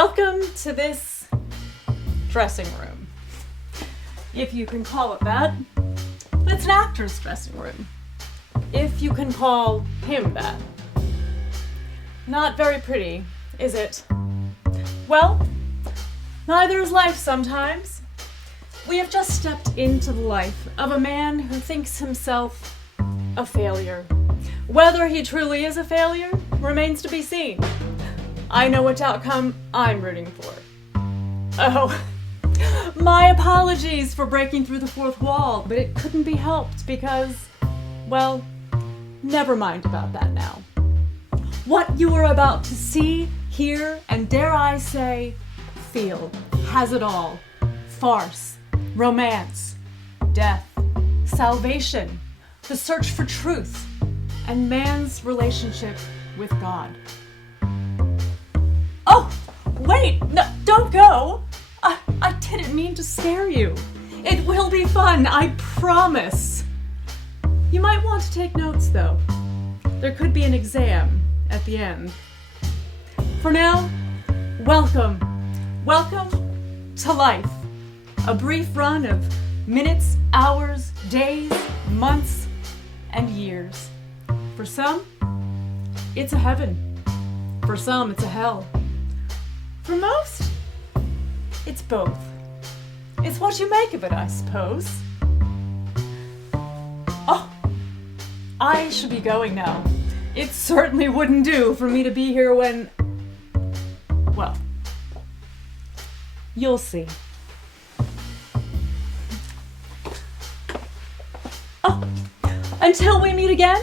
Welcome to this dressing room. If you can call it that. It's an actor's dressing room. If you can call him that. Not very pretty, is it? Well, neither is life sometimes. We have just stepped into the life of a man who thinks himself a failure. Whether he truly is a failure remains to be seen. I know which outcome I'm rooting for. Oh, my apologies for breaking through the fourth wall, but it couldn't be helped because, well, never mind about that now. What you are about to see, hear, and dare I say, feel, has it all. Farce, romance, death, salvation, the search for truth, and man's relationship with God. Oh, wait, no, don't go. I didn't mean to scare you. It will be fun, I promise. You might want to take notes, though. There could be an exam at the end. For now, welcome. Welcome to life. A brief run of minutes, hours, days, months, and years. For some, it's a heaven. For some, it's a hell. For most, it's both. It's what you make of it, I suppose. Oh, I should be going now. It certainly wouldn't do for me to be here when... Well, you'll see. Oh, until we meet again,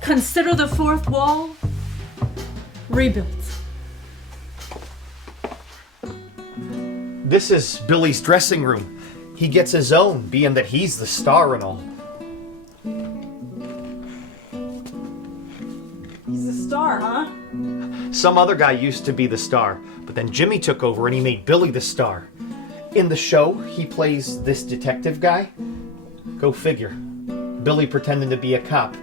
consider the fourth wall rebuilt. This is Billy's dressing room. He gets his own, being that he's the star and all. He's a star, huh? Some other guy used to be the star, but then Jimmy took over and he made Billy the star. In the show, he plays this detective guy. Go figure. Billy pretending to be a cop.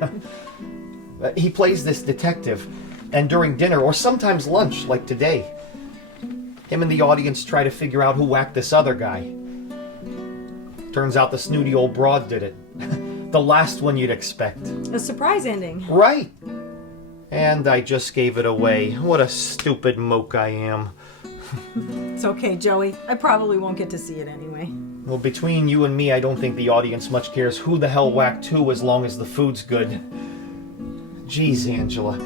He plays this detective, and during dinner, or sometimes lunch, like today, him and the audience try to figure out who whacked this other guy. Turns out the snooty old broad did it. The last one you'd expect. A surprise ending. Right. And I just gave it away. What a stupid moke I am. It's okay, Joey. I probably won't get to see it anyway. Well, between you and me, I don't think the audience much cares who the hell whacked who as long as the food's good. Jeez, Angela.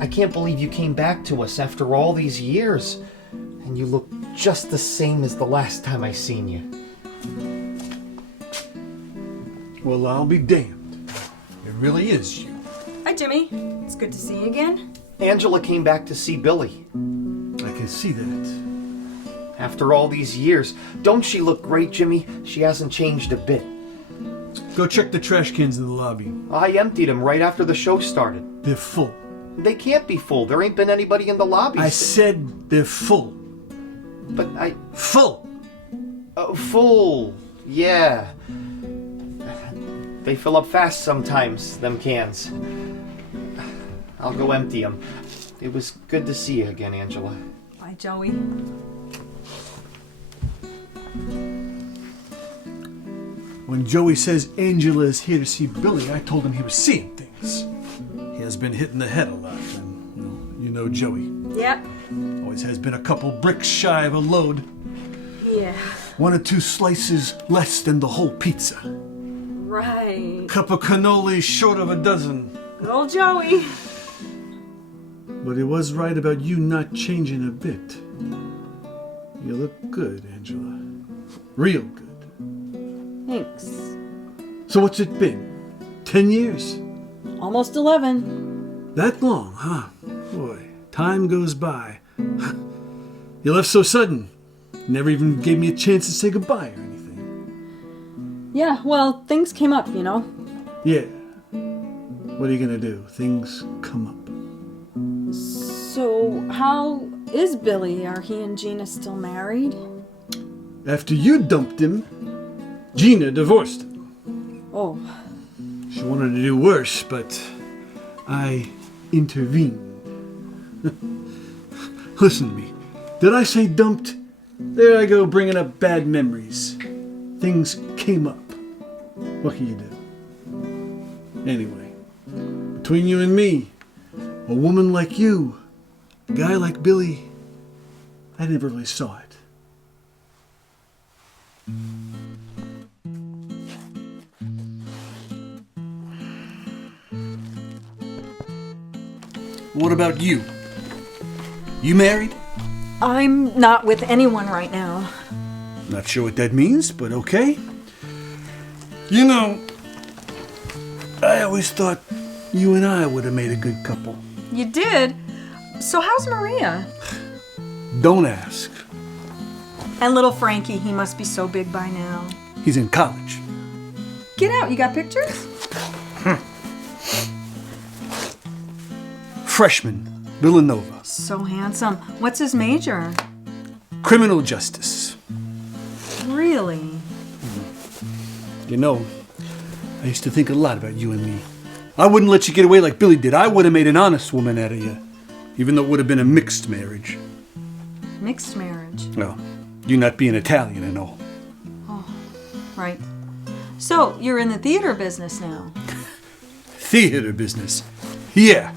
I can't believe you came back to us after all these years. And you look just the same as the last time I seen you. Well, I'll be damned. It really is you. Hi, Jimmy. It's good to see you again. Angela came back to see Billy. I can see that. After all these years. Don't she look great, Jimmy? She hasn't changed a bit. Go check the trash cans in the lobby. I emptied them right after the show started. They're full. They can't be full. There ain't been anybody in the lobby. I said they're full. But I... Full! Full. Yeah. They fill up fast sometimes, them cans. I'll go empty them. It was good to see you again, Angela. Bye, Joey. When Joey says Angela is here to see Billy, I told him he was seeing things. He has been hit in the head a lot, and you know Joey. Yep. Always has been a couple bricks shy of a load. Yeah. 1 or 2 slices less than the whole pizza. Right. Cup of cannoli short of a dozen. Good old Joey. But he was right about you not changing a bit. You look good, Angela. Real good. Thanks. So what's it been? 10 years? Almost 11. That long, huh? Boy, time goes by. You left so sudden. Never even gave me a chance to say goodbye or anything. Yeah, well, things came up, you know. Yeah. What are you gonna do? Things come up. So, how is Billy? Are he and Gina still married? After you dumped him, Gina divorced him. Oh. She wanted to do worse, but I intervened. Listen to me. Did I say dumped? There I go, bringing up bad memories. Things came up. What can you do? Anyway, between you and me, a woman like you, a guy like Billy, I never really saw it. What about you? You married? I'm not with anyone right now. Not sure what that means, but okay. You know, I always thought you and I would have made a good couple. You did? So how's Maria? Don't ask. And little Frankie, he must be so big by now. He's in college. Get out, you got pictures? Freshman, Villanova. So handsome. What's his major? Criminal justice. Really? You know, I used to think a lot about you and me. I wouldn't let you get away like Billy did. I would have made an honest woman out of you. Even though it would have been a mixed marriage. Mixed marriage. Well, you not being Italian and all. Right. So, you're in the theater business now. Theater business. Yeah.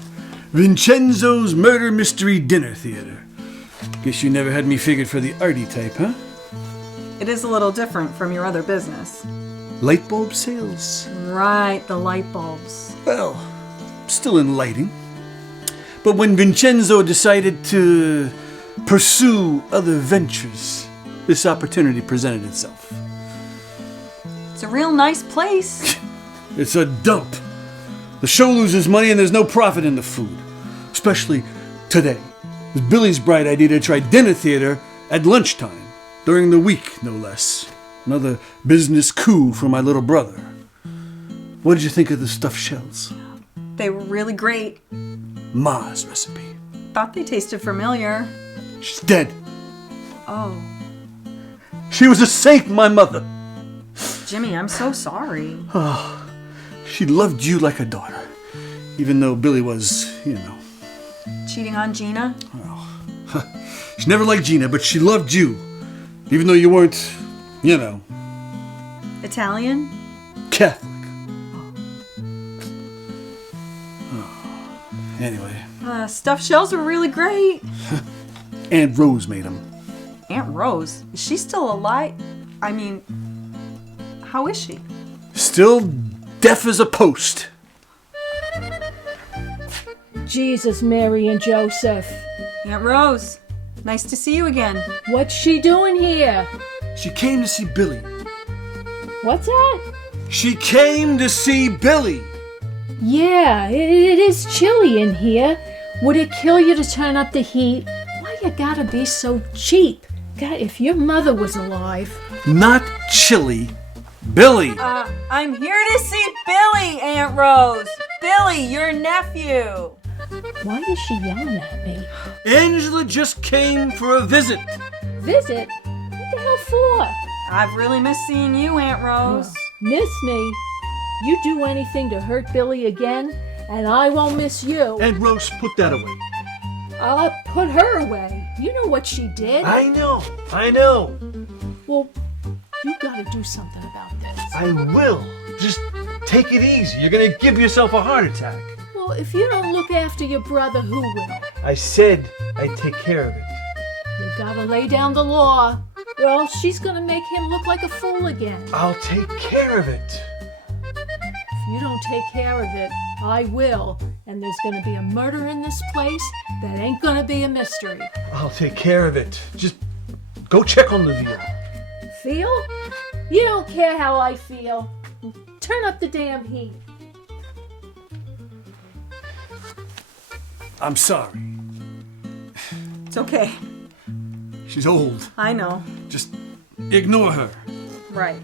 Vincenzo's Murder Mystery Dinner Theater. Guess you never had me figured for the arty type, huh? It is a little different from your other business. Light bulb sales. Right, the light bulbs. Well, still in lighting. But when Vincenzo decided to pursue other ventures, this opportunity presented itself. It's a real nice place. It's a dump. The show loses money and there's no profit in the food. Especially today. It was Billy's bright idea to try dinner theater at lunchtime. During the week, no less. Another business coup for my little brother. What did you think of the stuffed shells? They were really great. Ma's recipe. Thought they tasted familiar. She's dead. Oh, She was a saint, my mother. Jimmy, I'm so sorry. She loved you like a daughter. Even though Billy was, you know. Cheating on Gina? She never liked Gina, but she loved you. Even though you weren't, you know, Italian? Catholic. Anyway, Stuffed shells were really great. Aunt Rose made them. Aunt Rose? Is she still alive? I mean, how is she? Still deaf as a post. Jesus, Mary and Joseph. Aunt Rose, nice to see you again. What's she doing here? She came to see Billy. What's that? She came to see Billy. Yeah, it is chilly in here. Would it kill you to turn up the heat? Why you gotta be so cheap? God, if your mother was alive. Not chilly. Billy. I'm here to see Billy, Aunt Rose. Billy, your nephew. Why is she yelling at me? Angela just came for a visit. Visit? What the hell for? I've really missed seeing you, Aunt Rose. Miss me? You do anything to hurt Billy again, and I won't miss you. Aunt Rose, put that away. I'll put her away. You know what she did. I know. Well, you gotta do something about this. I will. Just take it easy. You're gonna give yourself a heart attack. Well, if you don't look after your brother, who will? I said I'd take care of it. You gotta lay down the law, or else she's gonna make him look like a fool again. I'll take care of it. If you don't take care of it, I will, and there's gonna be a murder in this place that ain't gonna be a mystery. I'll take care of it. Just go check on the veal. Feel? You don't care how I feel. Turn up the damn heat. I'm sorry. It's okay. She's old. I know. Just ignore her. Right.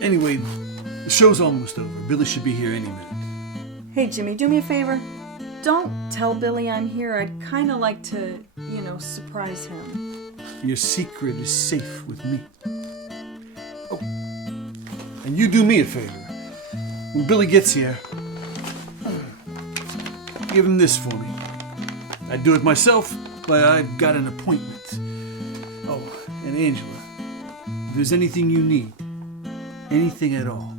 Anyway, the show's almost over. Billy should be here any minute. Hey, Jimmy, do me a favor. Don't tell Billy I'm here. I'd kind of like to, surprise him. Your secret is safe with me. Oh, and you do me a favor. When Billy gets here, give him this for me. I'd do it myself, but I've got an appointment. Oh, and Angela, if there's anything you need, anything at all,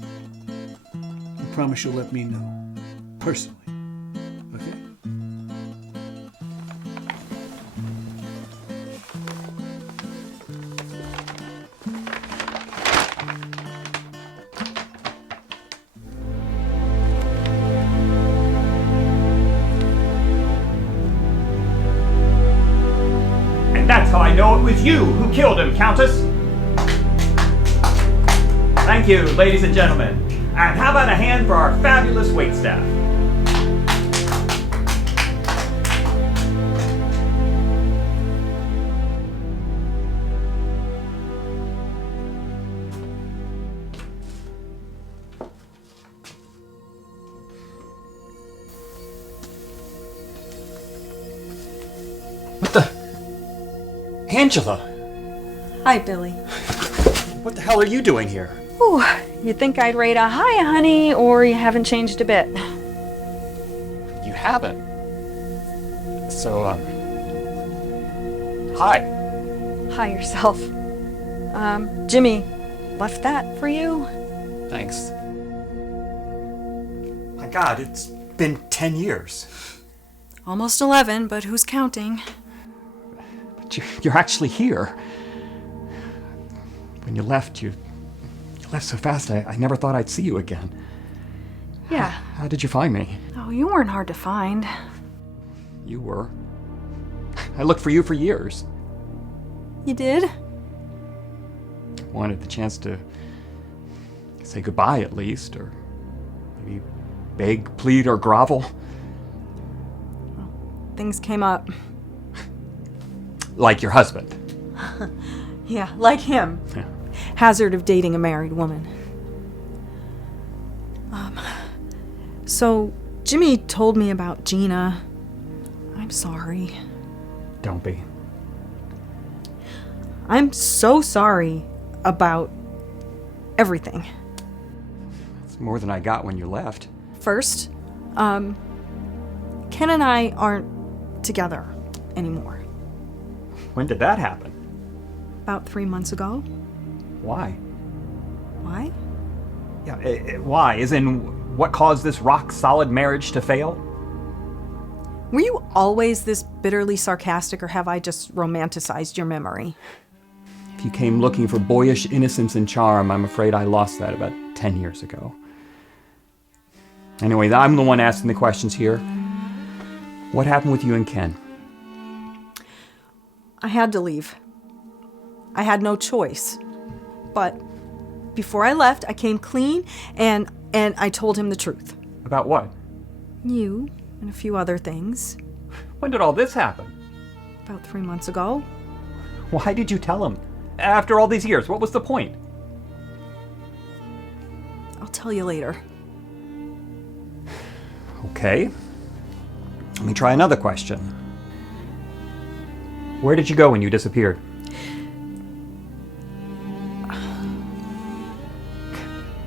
I promise you'll let me know. Personally. Okay? And that's how I know it was you who killed him, Countess. Thank you, ladies and gentlemen. And how about a hand for our fabulous waitstaff? What the? Angela! Hi, Billy. What the hell are you doing here? Ooh, you'd think I'd rate a hi, honey, or you haven't changed a bit. You haven't. So, hi. Hi yourself. Jimmy left that for you? Thanks. My God, it's been 10 years. Almost 11, but who's counting? But you're actually here. When you left, you left so fast, I never thought I'd see you again. Yeah. How did you find me? Oh, you weren't hard to find. You were. I looked for you for years. You did? Wanted the chance to say goodbye at least, or maybe beg, plead, or grovel. Things came up. Like your husband. Yeah, like him. Yeah. Hazard of dating a married woman. So Jimmy told me about Gina. I'm sorry. Don't be. I'm so sorry about everything. It's more than I got when you left. First, Ken and I aren't together anymore. When did that happen? About 3 months ago. Why? Why? Yeah, why? As in, what caused this rock-solid marriage to fail? Were you always this bitterly sarcastic, or have I just romanticized your memory? If you came looking for boyish innocence and charm, I'm afraid I lost that about 10 years ago. Anyway, I'm the one asking the questions here. What happened with you and Ken? I had to leave. I had no choice. But before I left, I came clean and I told him the truth. About what? You and a few other things. When did all this happen? About 3 months ago. Why did you tell him? After all these years, what was the point? I'll tell you later. Okay. Let me try another question. Where did you go when you disappeared?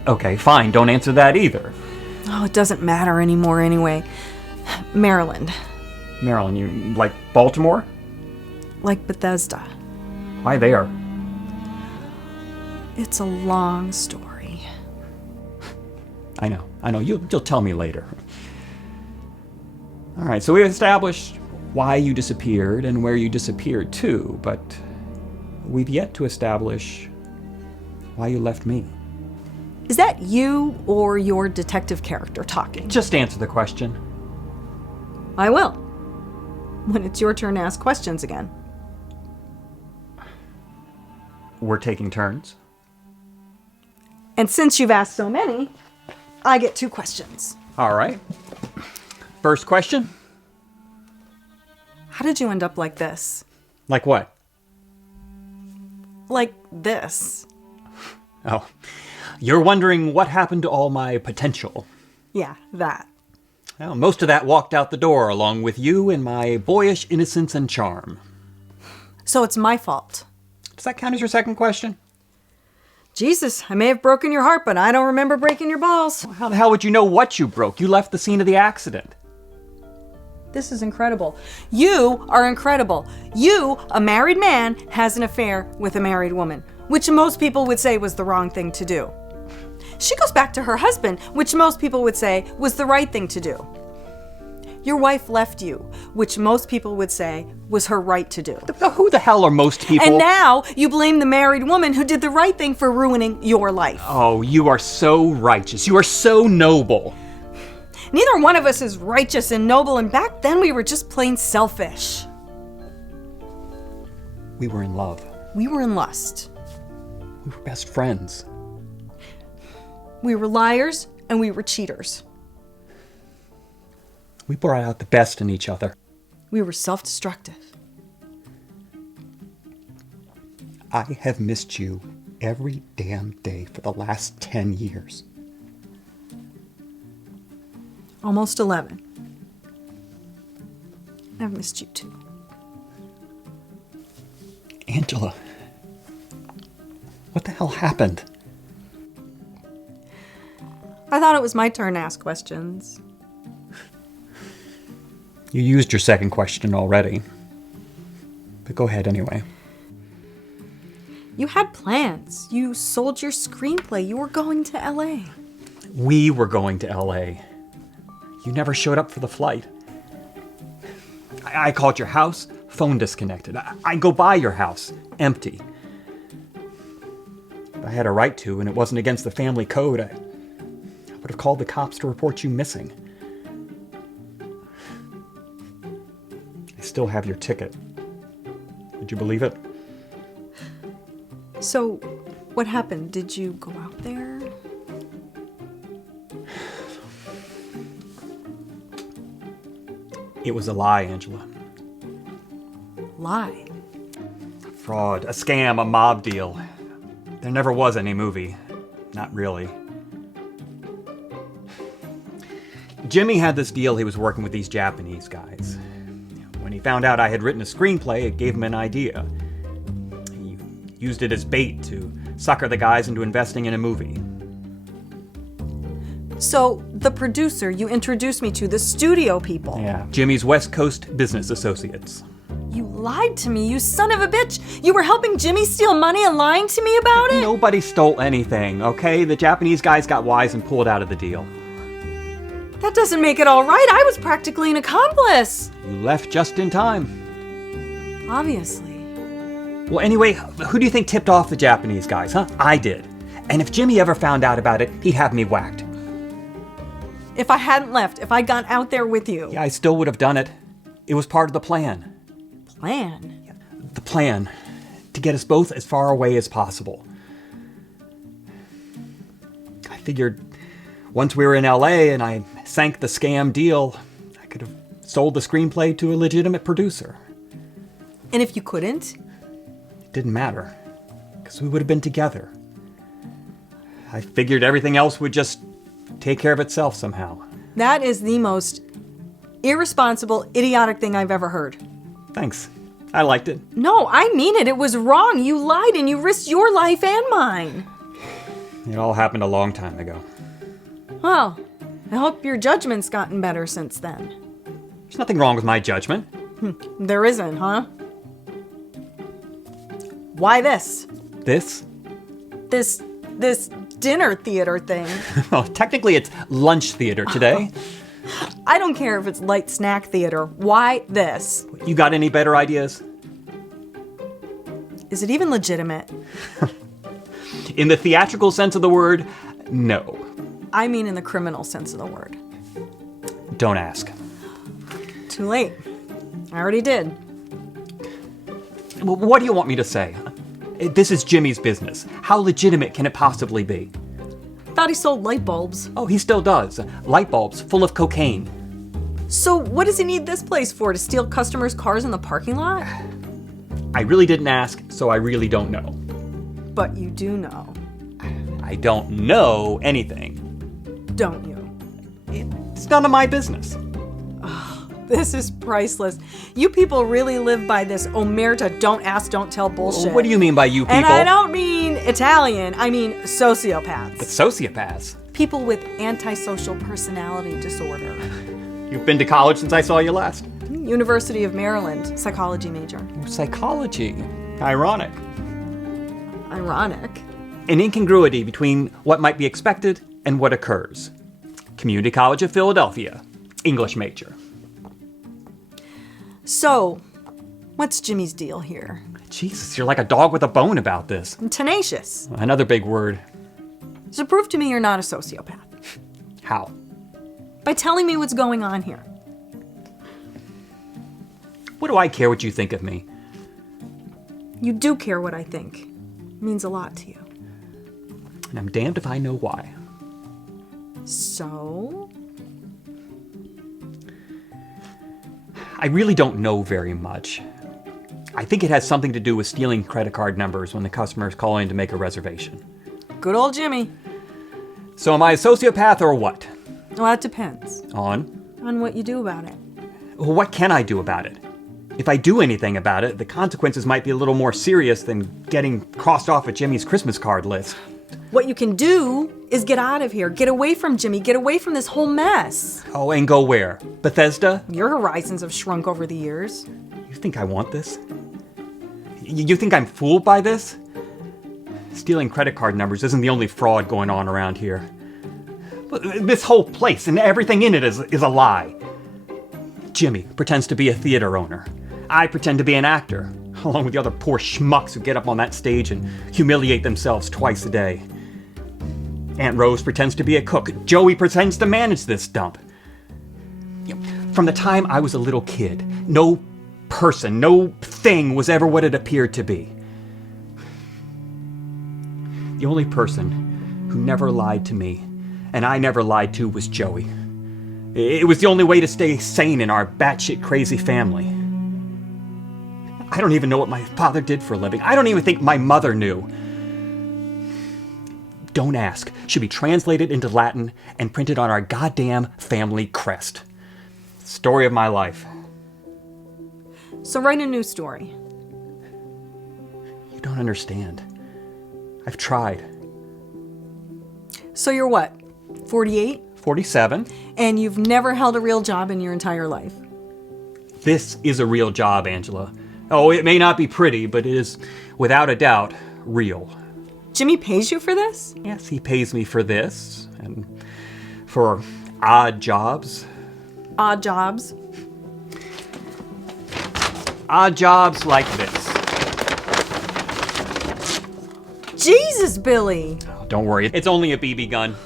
Okay, fine. Don't answer that either. Oh, it doesn't matter anymore anyway. Maryland. Marilyn, you like Baltimore? Like Bethesda. Why there? It's a long story. I know. You'll tell me later. All right, so we established why you disappeared and where you disappeared to, but we've yet to establish why you left me. Is that you or your detective character talking? Just answer the question. I will. When it's your turn to ask questions again. We're taking turns. And since you've asked so many, I get 2 questions. All right. First question. How did you end up like this? Like what? Like this. Oh, you're wondering what happened to all my potential. Yeah, that. Well, most of that walked out the door along with you and my boyish innocence and charm. So it's my fault. Does that count as your second question? Jesus, I may have broken your heart, but I don't remember breaking your balls. How the hell would you know what you broke? You left the scene of the accident. This is incredible. You are incredible. You, a married man, has an affair with a married woman, which most people would say was the wrong thing to do. She goes back to her husband, which most people would say was the right thing to do. Your wife left you, which most people would say was her right to do. Who the hell are most people? And now you blame the married woman who did the right thing for ruining your life. Oh, you are so righteous. You are so noble. Neither one of us is righteous and noble, and back then we were just plain selfish. We were in love. We were in lust. We were best friends. We were liars and we were cheaters. We brought out the best in each other. We were self-destructive. I have missed you every damn day for the last 10 years. Almost 11. I've missed you too. Angela, what the hell happened? I thought it was my turn to ask questions. You used your second question already. But go ahead anyway. You had plans. You sold your screenplay. You were going to LA. We were going to LA. You never showed up for the flight. I called your house, phone disconnected. I go by your house, empty. If I had a right to, and it wasn't against the family code, I would have called the cops to report you missing. I still have your ticket. Would you believe it? So, what happened? Did you go out there? It was a lie, Angela. Lie. Fraud, a scam, a mob deal. There never was any movie. Not really. Jimmy had this deal he was working with these Japanese guys. When he found out I had written a screenplay, it gave him an idea. He used it as bait to sucker the guys into investing in a movie. So, the producer you introduced me to, the studio people. Yeah, Jimmy's West Coast business associates. You lied to me, you son of a bitch! You were helping Jimmy steal money and lying to me about it? Nobody stole anything, okay? The Japanese guys got wise and pulled out of the deal. That doesn't make it all right. I was practically an accomplice. You left just in time. Obviously. Well, anyway, who do you think tipped off the Japanese guys, huh? I did. And if Jimmy ever found out about it, he'd have me whacked. If I hadn't left, if I'd gone out there with you. Yeah, I still would have done it. It was part of the plan. Plan? The plan to get us both as far away as possible. I figured once we were in LA and I sank the scam deal, I could have sold the screenplay to a legitimate producer. And if you couldn't? It didn't matter, because we would have been together. I figured everything else would just take care of itself somehow. That is the most irresponsible, idiotic thing I've ever heard. Thanks. I liked it. No, I mean it. It was wrong. You lied and you risked your life and mine. It all happened a long time ago. Well, I hope your judgment's gotten better since then. There's nothing wrong with my judgment. There isn't, huh? Why this? This? This dinner theater thing. Well, technically it's lunch theater today. I don't care if it's light snack theater. Why this? You got any better ideas? Is it even legitimate? In the theatrical sense of the word, no. I mean in the criminal sense of the word. Don't ask. Too late. I already did. Well, what do you want me to say? This is Jimmy's business. How legitimate can it possibly be? Thought he sold light bulbs. Oh, he still does. Light bulbs full of cocaine. So what does he need this place for? To steal customers' cars in the parking lot? I really didn't ask, so I really don't know. But you do know, I don't know anything. don't you? It's none of my business. This is priceless. You people really live by this omerta, don't ask, don't tell bullshit. What do you mean by you people? And I don't mean Italian, I mean sociopaths. Sociopaths. People with antisocial personality disorder. You've been to college since I saw you last. University of Maryland, psychology major. Psychology. Ironic. Ironic. An incongruity between what might be expected and what occurs. Community College of Philadelphia. English major. So, what's Jimmy's deal here? Jesus, you're like a dog with a bone about this. I'm tenacious. Another big word. So prove to me you're not a sociopath. How? By telling me what's going on here. What do I care what you think of me? You do care what I think. It means a lot to you. And I'm damned if I know why. So? I really don't know very much. I think it has something to do with stealing credit card numbers when the customers call in to make a reservation. Good old Jimmy. So am I a sociopath or what? Well, that depends On what you do about it. what can I do about it? If I do anything about it, the consequences might be a little more serious than getting crossed off of Jimmy's Christmas card list. What you can do is get out of here. Get away from Jimmy. Get away from this whole mess. Oh, and go where? Bethesda? Your horizons have shrunk over the years. You think I want this? You think I'm fooled by this? Stealing credit card numbers isn't the only fraud going on around here. This whole place and everything in it is a lie. Jimmy pretends to be a theater owner. I pretend to be an actor, along with the other poor schmucks who get up on that stage and humiliate themselves twice a day. Aunt Rose pretends to be a cook. Joey pretends to manage this dump. From the time I was a little kid, no person, no thing was ever what it appeared to be. The only person who never lied to me, and I never lied to, was Joey. It was the only way to stay sane in our batshit crazy family. I don't even know what my father did for a living. I don't even think my mother knew. Don't ask should be translated into Latin and printed on our goddamn family crest. Story of my life. So write a new story. You don't understand. I've tried. So you're what? 48? 47. And you've never held a real job in your entire life. This is a real job, Angela. Oh, it may not be pretty, but it is, without a doubt, real. Jimmy pays you for this? Yes, he pays me for this, and for odd jobs. Odd jobs? Odd jobs like this. Jesus, Billy! Oh, don't worry, it's only a BB gun.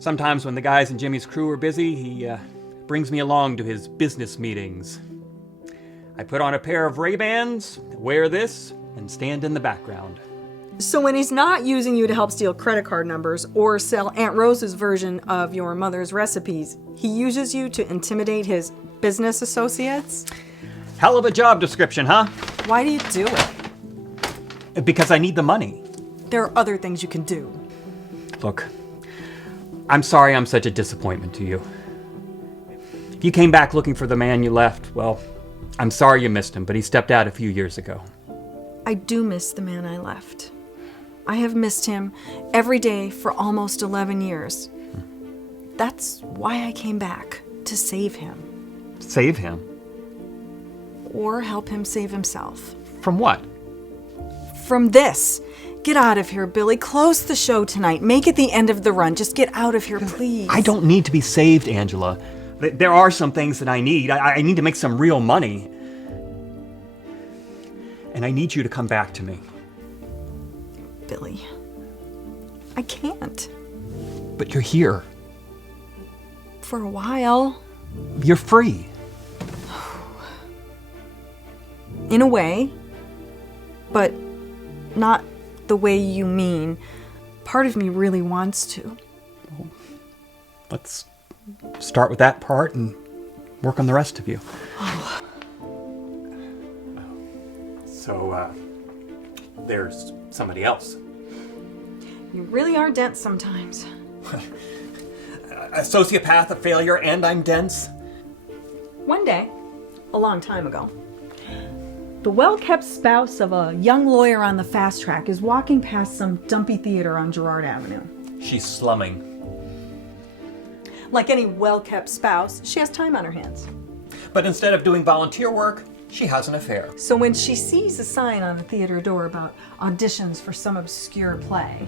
Sometimes when the guys in Jimmy's crew are busy, he brings me along to his business meetings. I put on a pair of Ray-Bans, wear this, and stand in the background. So when he's not using you to help steal credit card numbers or sell Aunt Rose's version of your mother's recipes, he uses you to intimidate his business associates? Hell of a job description, huh? Why do you do it? Because I need the money. There are other things you can do. Look, I'm sorry I'm such a disappointment to you. If you came back looking for the man you left, well, I'm sorry you missed him, but he stepped out a few years ago. I do miss the man I left. I have missed him every day for almost 11 years. That's why I came back, to save him. Save him? Or help him save himself. From what? From this. Get out of here, Billy. Close the show tonight. Make it the end of the run. Just get out of here, please. I don't need to be saved, Angela. There are some things that I need. I need to make some real money. And I need you to come back to me. Billy, I can't. But you're here. For a while. You're free. In a way. But not the way you mean. Part of me really wants to. Let's start with that part and work on the rest of you. So, there's somebody else. You really are dense sometimes. A sociopath, a failure, and I'm dense? One day, a long time ago, the well-kept spouse of a young lawyer on the fast track is walking past some dumpy theater on Girard Avenue. She's slumming. Like any well-kept spouse, she has time on her hands. But instead of doing volunteer work, she has an affair. So when she sees a sign on the theater door about auditions for some obscure play,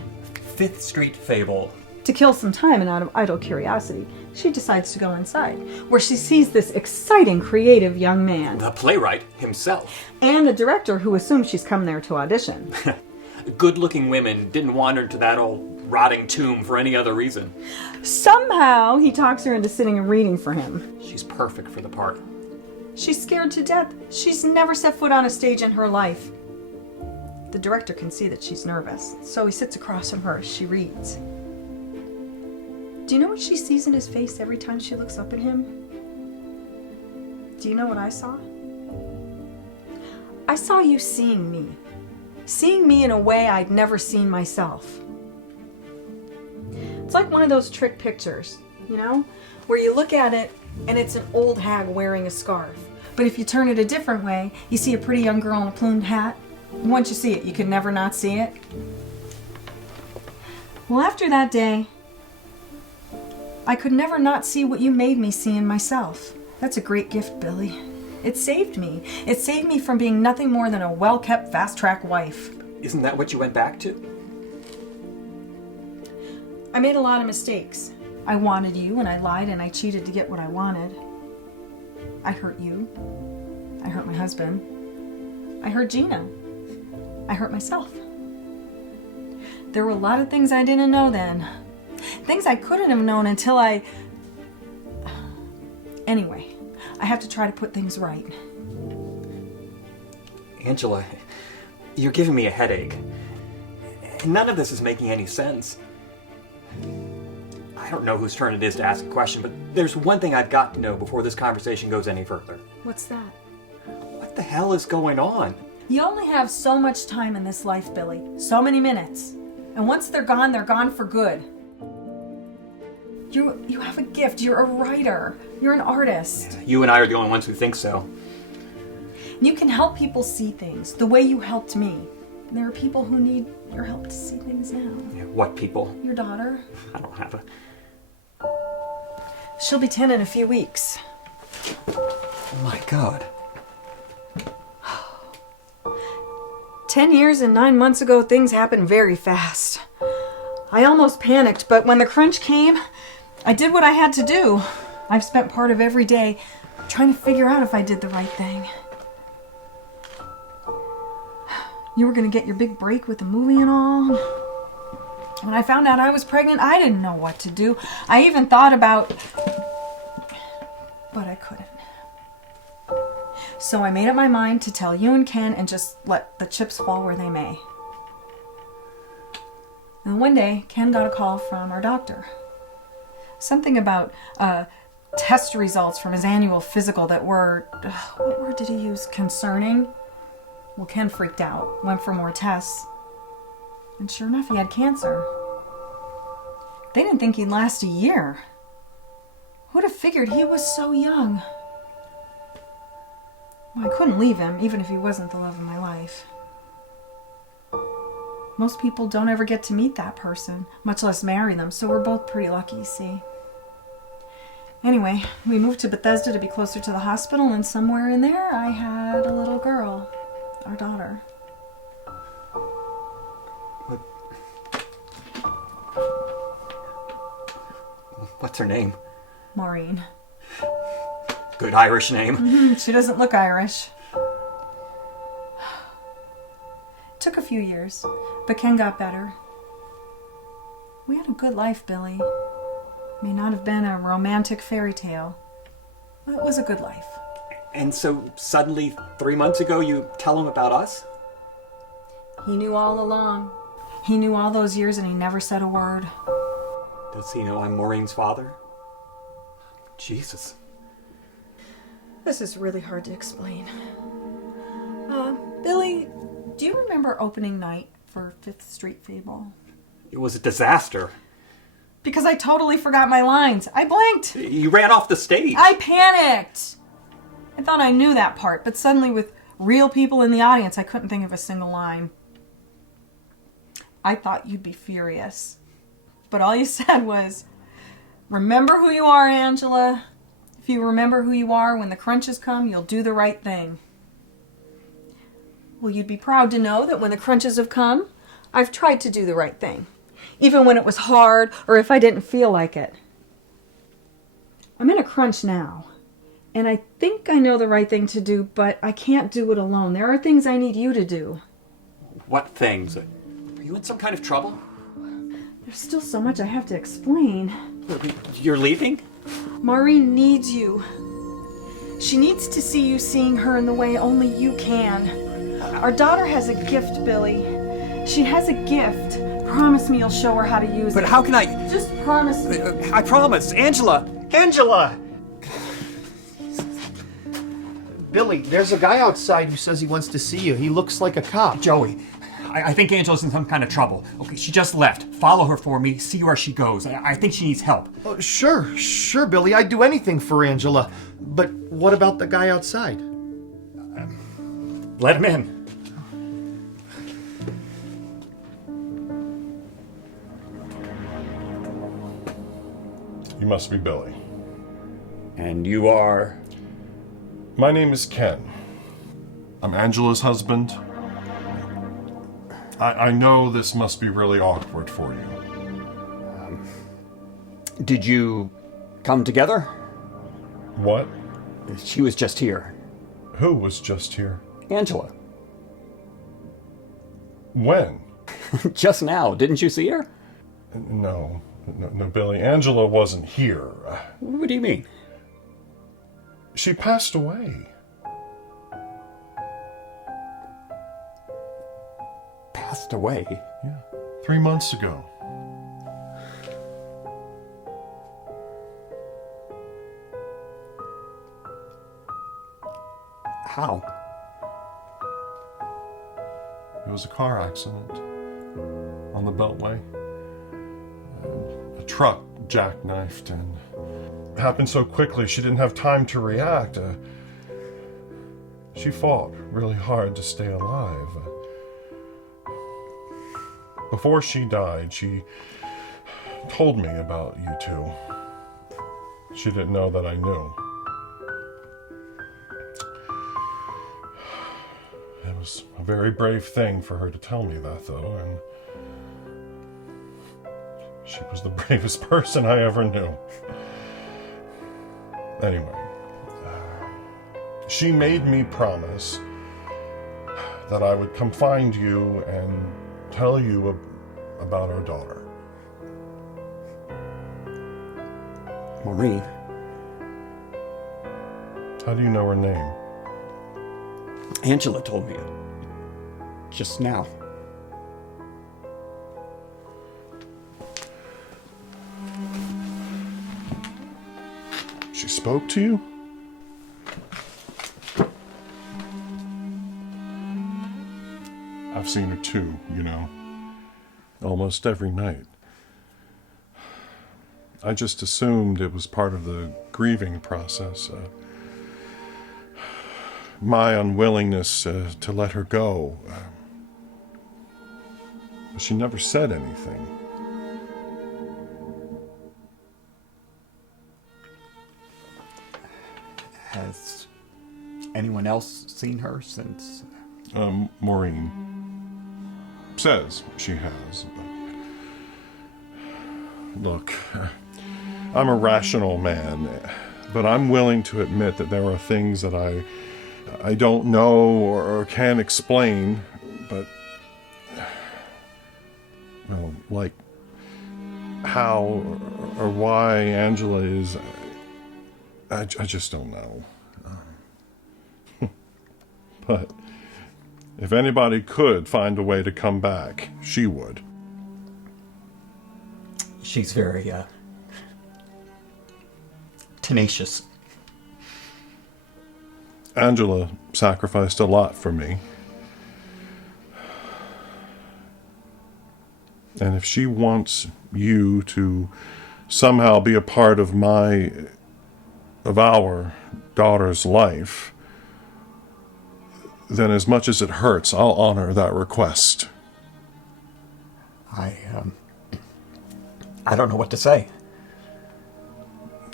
Fifth Street Fable. to kill some time and out of idle curiosity, she decides to go inside, where she sees this exciting, creative young man. The playwright himself. And the director who assumes she's come there to audition. Good-looking women didn't wander to that old rotting tomb for any other reason. Somehow, he talks her into sitting and reading for him. She's perfect for the part. She's scared to death. She's never set foot on a stage in her life. The director can see that she's nervous, so he sits across from her as she reads. Do you know what she sees in his face every time she looks up at him? Do you know what I saw? I saw you seeing me. Seeing me in a way I'd never seen myself. It's like one of those trick pictures, you know? Where you look at it and it's an old hag wearing a scarf. But if you turn it a different way, you see a pretty young girl in a plumed hat. And once you see it, you can never not see it. Well, after that day, I could never not see what you made me see in myself. That's a great gift, Billy. It saved me. It saved me from being nothing more than a well-kept, fast-track wife. Isn't that what you went back to? I made a lot of mistakes. I wanted you, and I lied, and I cheated to get what I wanted. I hurt you. I hurt my husband. I hurt Gina. I hurt myself. There were a lot of things I didn't know then. Things I couldn't have known until I... Anyway, I have to try to put things right. Angela, you're giving me a headache. None of this is making any sense. I don't know whose turn it is to ask a question, but there's one thing I've got to know before this conversation goes any further. What's that? What the hell is going on? You only have so much time in this life, Billy. So many minutes. And once they're gone for good. You have a gift. You're a writer. You're an artist. You and I are the only ones who think so. You can help people see things the way you helped me. There are people who need your help to see things now. Yeah, what people? Your daughter. I don't have a... She'll be 10 in a few weeks. Oh my God. 10 years and 9 months ago, things happened very fast. I almost panicked, but when the crunch came, I did what I had to do. I've spent part of every day trying to figure out if I did the right thing. You were going to get your big break with the movie and all. When I found out I was pregnant, I didn't know what to do. I even thought about... But I couldn't. So I made up my mind to tell you and Ken and just let the chips fall where they may. And one day, Ken got a call from our doctor. Something about test results from his annual physical that were... what word did he use? Concerning? Well, Ken freaked out, went for more tests. And sure enough, he had cancer. They didn't think he'd last a year. Who'd have figured he was so young? Well, I couldn't leave him, even if he wasn't the love of my life. Most people don't ever get to meet that person, much less marry them, so we're both pretty lucky, you see. Anyway, we moved to Bethesda to be closer to the hospital, and somewhere in there I had a little girl, our daughter. What's her name? Maureen. Good Irish name. She doesn't look Irish. Took a few years, but Ken got better. We had a good life, Billy. May not have been a romantic fairy tale, but it was a good life. And so suddenly, 3 months ago, you tell him about us? He knew all along. He knew all those years and he never said a word. Does he know I'm Maureen's father? Jesus. This is really hard to explain. Billy, do you remember opening night for Fifth Street Fable? It was a disaster. Because I totally forgot my lines. I blanked. You ran off the stage. I panicked. I thought I knew that part, but suddenly with real people in the audience, I couldn't think of a single line. I thought you'd be furious. But all you said was, Remember who you are, Angela. If you remember who you are, when the crunches come, you'll do the right thing. Well, you'd be proud to know that when the crunches have come, I've tried to do the right thing. Even when it was hard or if I didn't feel like it. I'm in a crunch now. And I think I know the right thing to do, but I can't do it alone. There are things I need you to do. What things? Are you in some kind of trouble? There's still so much I have to explain. You're leaving? Maureen needs you. She needs to see you seeing her in the way only you can. Our daughter has a gift, Billy. She has a gift. Promise me you'll show her how to use it. But how can I... Just promise me. I promise. Angela! Angela! Billy, there's a guy outside who says he wants to see you. He looks like a cop. Joey, I think Angela's in some kind of trouble. Okay, she just left. Follow her for me. See where she goes. I think she needs help. Oh, sure, Billy. I'd do anything for Angela. But what about the guy outside? Let him in. You must be Billy. And you are... My name is Ken. I'm Angela's husband. I know this must be really awkward for you. Did you come together? What? She was just here. Who was just here? Angela. When? Just now. Didn't you see her? No, Billy. Angela wasn't here. What do you mean? She passed away. Passed away? Yeah, 3 months ago. How? It was a car accident on the Beltway. A truck jackknifed and it happened so quickly she didn't have time to react. She fought really hard to stay alive. Before she died, she told me about you two. She didn't know that I knew. It was a very brave thing for her to tell me that, though, and she was the bravest person I ever knew. Anyway, she made me promise that I would come find you and tell you about our daughter. Maureen. How do you know her name? Angela told me it. Just now. She spoke to you? I've seen her too, you know. Almost every night. I just assumed it was part of the grieving process. My unwillingness to let her go. But she never said anything. Has anyone else seen her since? Maureen says she has. But look, I'm a rational man, but I'm willing to admit that there are things that I don't know or can't explain, but, well, like how or why Angela is, I just don't know. But if anybody could find a way to come back, she would. She's very, tenacious. Angela sacrificed a lot for me. And if she wants you to somehow be a part of our daughter's life, then as much as it hurts, I'll honor that request. I don't know what to say.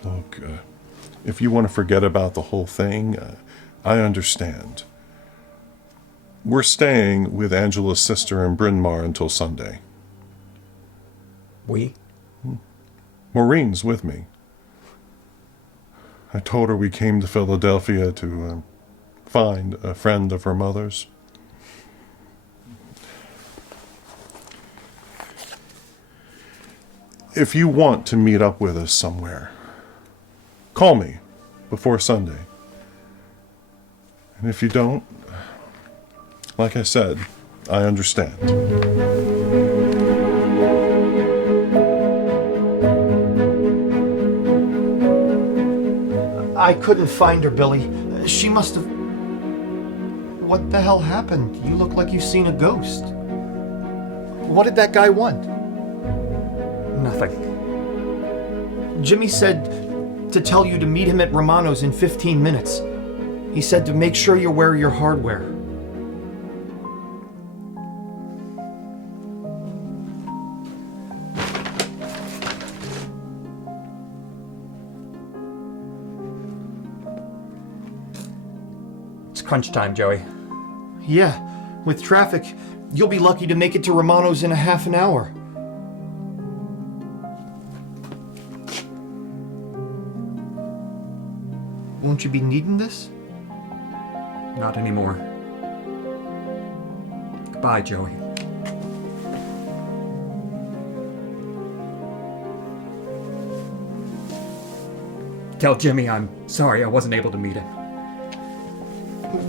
Look, if you want to forget about the whole thing, I understand. We're staying with Angela's sister in Bryn Mawr until Sunday. We? Maureen's with me. I told her we came to Philadelphia to find a friend of her mother's. If you want to meet up with us somewhere, call me before Sunday. And if you don't, like I said, I understand. I couldn't find her, Billy. She must have... What the hell happened? You look like you've seen a ghost. What did that guy want? Nothing. Jimmy said to tell you to meet him at Romano's in 15 minutes. He said to make sure you wear your hardware. It's crunch time, Joey. Yeah, with traffic, you'll be lucky to make it to Romano's in a half an hour. Won't you be needing this? Not anymore. Goodbye, Joey. Tell Jimmy I'm sorry I wasn't able to meet him.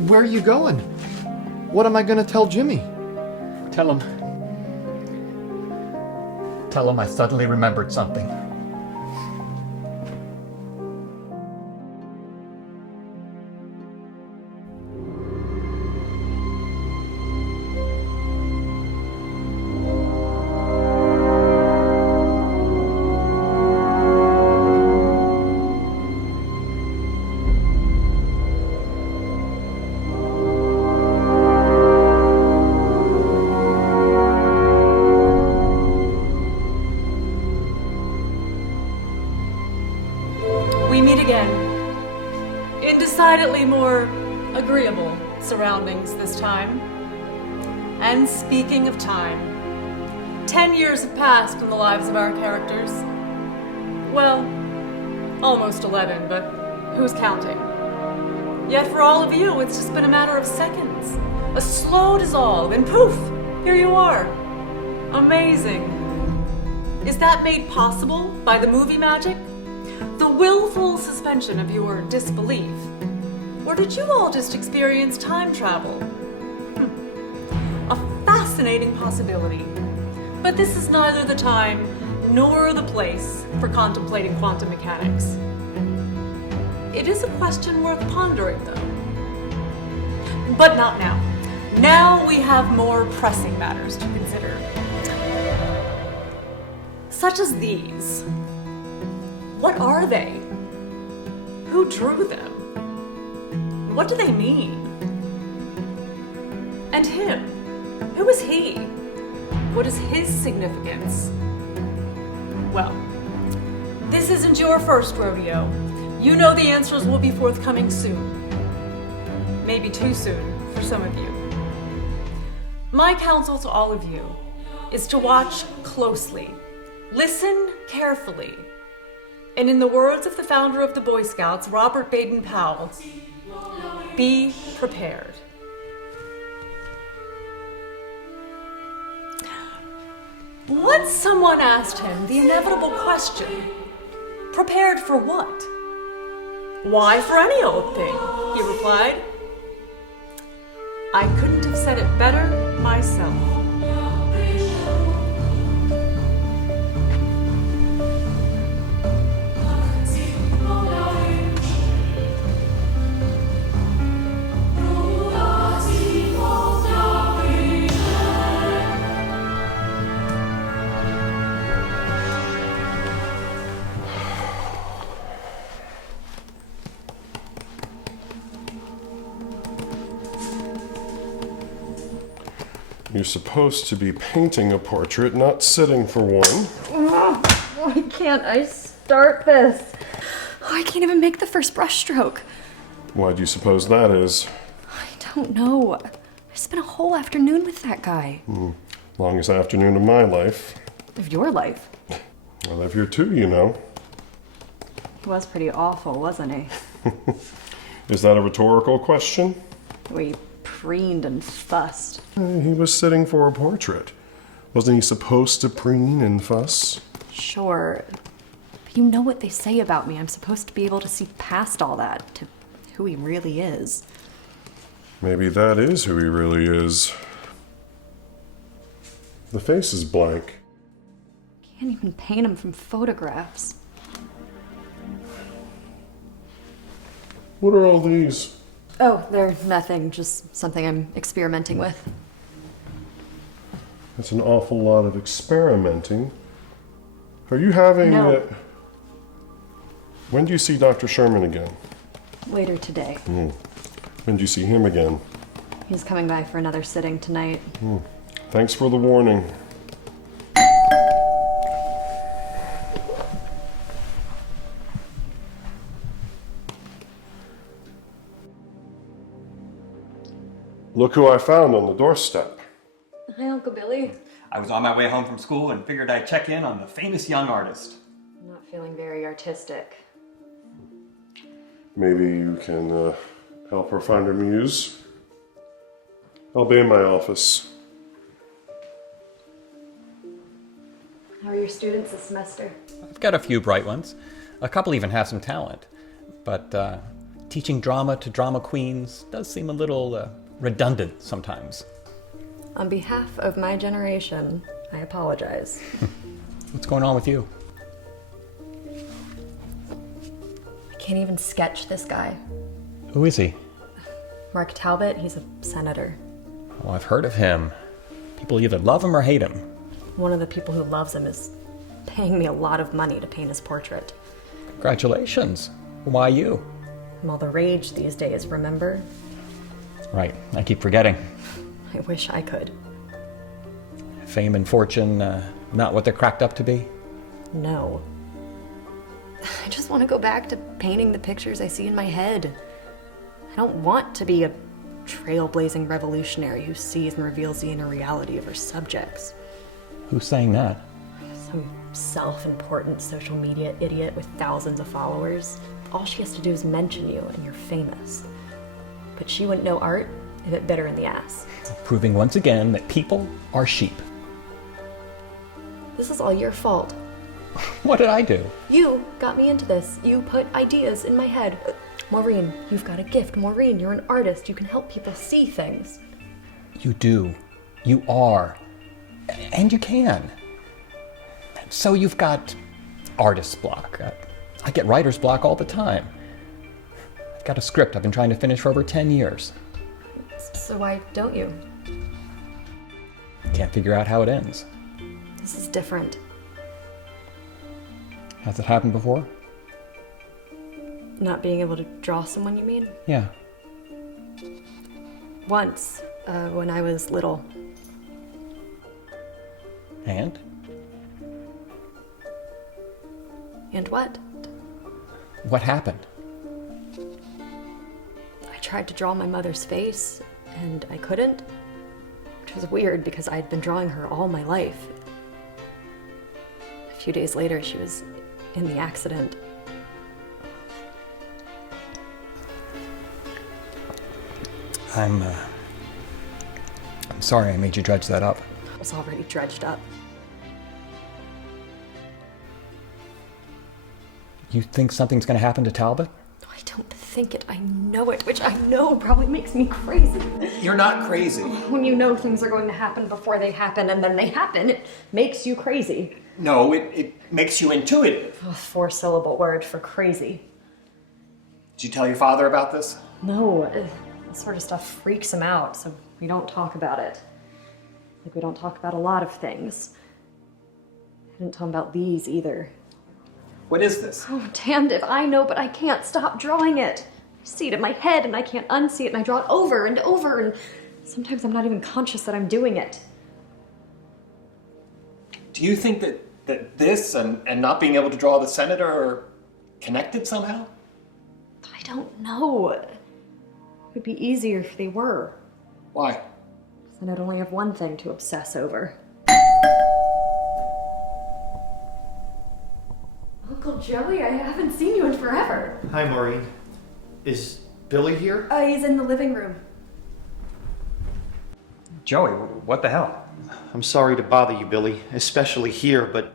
Where are you going? What am I gonna tell Jimmy? Tell him I suddenly remembered something. We meet again. In decidedly more agreeable surroundings this time. And speaking of time, 10 years have passed in the lives of our characters. Well, almost 11, but who's counting? Yet for all of you, it's just been a matter of seconds. A slow dissolve, and poof, here you are. Amazing. Is that made possible by the movie magic? The willful suspension of your disbelief? Or did you all just experience time travel? A fascinating possibility. But this is neither the time nor the place for contemplating quantum mechanics. It is a question worth pondering, though. But not now. Now we have more pressing matters to consider. Such as these. What are they? Who drew them? What do they mean? And him? Who is he? What is his significance? Well, this isn't your first rodeo. You know the answers will be forthcoming soon. Maybe too soon for some of you. My counsel to all of you is to watch closely, listen carefully, and in the words of the founder of the Boy Scouts, Robert Baden-Powell, be prepared. Once someone asked him the inevitable question, prepared for what? Why, for any old thing, he replied. I couldn't have said it better myself. You're supposed to be painting a portrait, not sitting for one. Why can't I start this? I can't even make the first brushstroke. Why do you suppose that is? I don't know. I spent a whole afternoon with that guy. Longest afternoon of my life. Of your life. I live here too, you know. He was pretty awful, wasn't he? Is that a rhetorical question? We preened and fussed. He was sitting for a portrait. Wasn't he supposed to preen and fuss? Sure. You know what they say about me. I'm supposed to be able to see past all that, to who he really is. Maybe that is who he really is. The face is blank. Can't even paint him from photographs. What are all these? Oh, they're nothing, just something I'm experimenting with. That's an awful lot of experimenting. Are you having... No. When do you see Dr. Sherman again? Later today. When do you see him again? He's coming by for another sitting tonight. Thanks for the warning. Look who I found on the doorstep. Hi, Uncle Billy. I was on my way home from school and figured I'd check in on the famous young artist. I'm not feeling very artistic. Maybe you can help her find her muse. I'll be in my office. How are your students this semester? I've got a few bright ones. A couple even have some talent. But teaching drama to drama queens does seem a little redundant sometimes. On behalf of my generation, I apologize. What's going on with you? I can't even sketch this guy. Who is he? Mark Talbot, he's a senator. Oh, I've heard of him. People either love him or hate him. One of the people who loves him is paying me a lot of money to paint his portrait. Congratulations. Why you? I'm all the rage these days, remember? Right, I keep forgetting. I wish I could. Fame and fortune, not what they're cracked up to be? No. I just want to go back to painting the pictures I see in my head. I don't want to be a trailblazing revolutionary who sees and reveals the inner reality of her subjects. Who's saying that? Some self-important social media idiot with thousands of followers. All she has to do is mention you and you're famous. But she wouldn't know art if it bit her in the ass. Proving once again that people are sheep. This is all your fault. What did I do? You got me into this. You put ideas in my head. Maureen, you've got a gift. Maureen, you're an artist. You can help people see things. You do. You are. And you can. So you've got artist's block. I get writer's block all the time. I've got a script I've been trying to finish for over 10 years. So why don't you? Can't figure out how it ends. This is different. Has it happened before? Not being able to draw someone, you mean? Yeah. Once, when I was little. And? And what? What happened? I tried to draw my mother's face, and I couldn't. Which was weird because I'd been drawing her all my life. A few days later, she was in the accident. I'm sorry I made you dredge that up. It was already dredged up. You think something's gonna happen to Talbot? I don't think it, I know it, which I know probably makes me crazy. You're not crazy. When you know things are going to happen before they happen and then they happen, it makes you crazy. No, it makes you intuitive. A 4-syllable word for crazy. Did you tell your father about this? No, this sort of stuff freaks him out, so we don't talk about it. Like we don't talk about a lot of things. I didn't tell him about these either. What is this? Oh, damned if I know, but I can't stop drawing it. I see it in my head and I can't unsee it and I draw it over and over and sometimes I'm not even conscious that I'm doing it. Do you think that this and not being able to draw the senator connected somehow? I don't know. It would be easier if they were. Why? Then I'd only have one thing to obsess over. Uncle Joey, I haven't seen you in forever. Hi, Maureen. Is Billy here? He's in the living room. Joey, what the hell? I'm sorry to bother you, Billy, especially here, but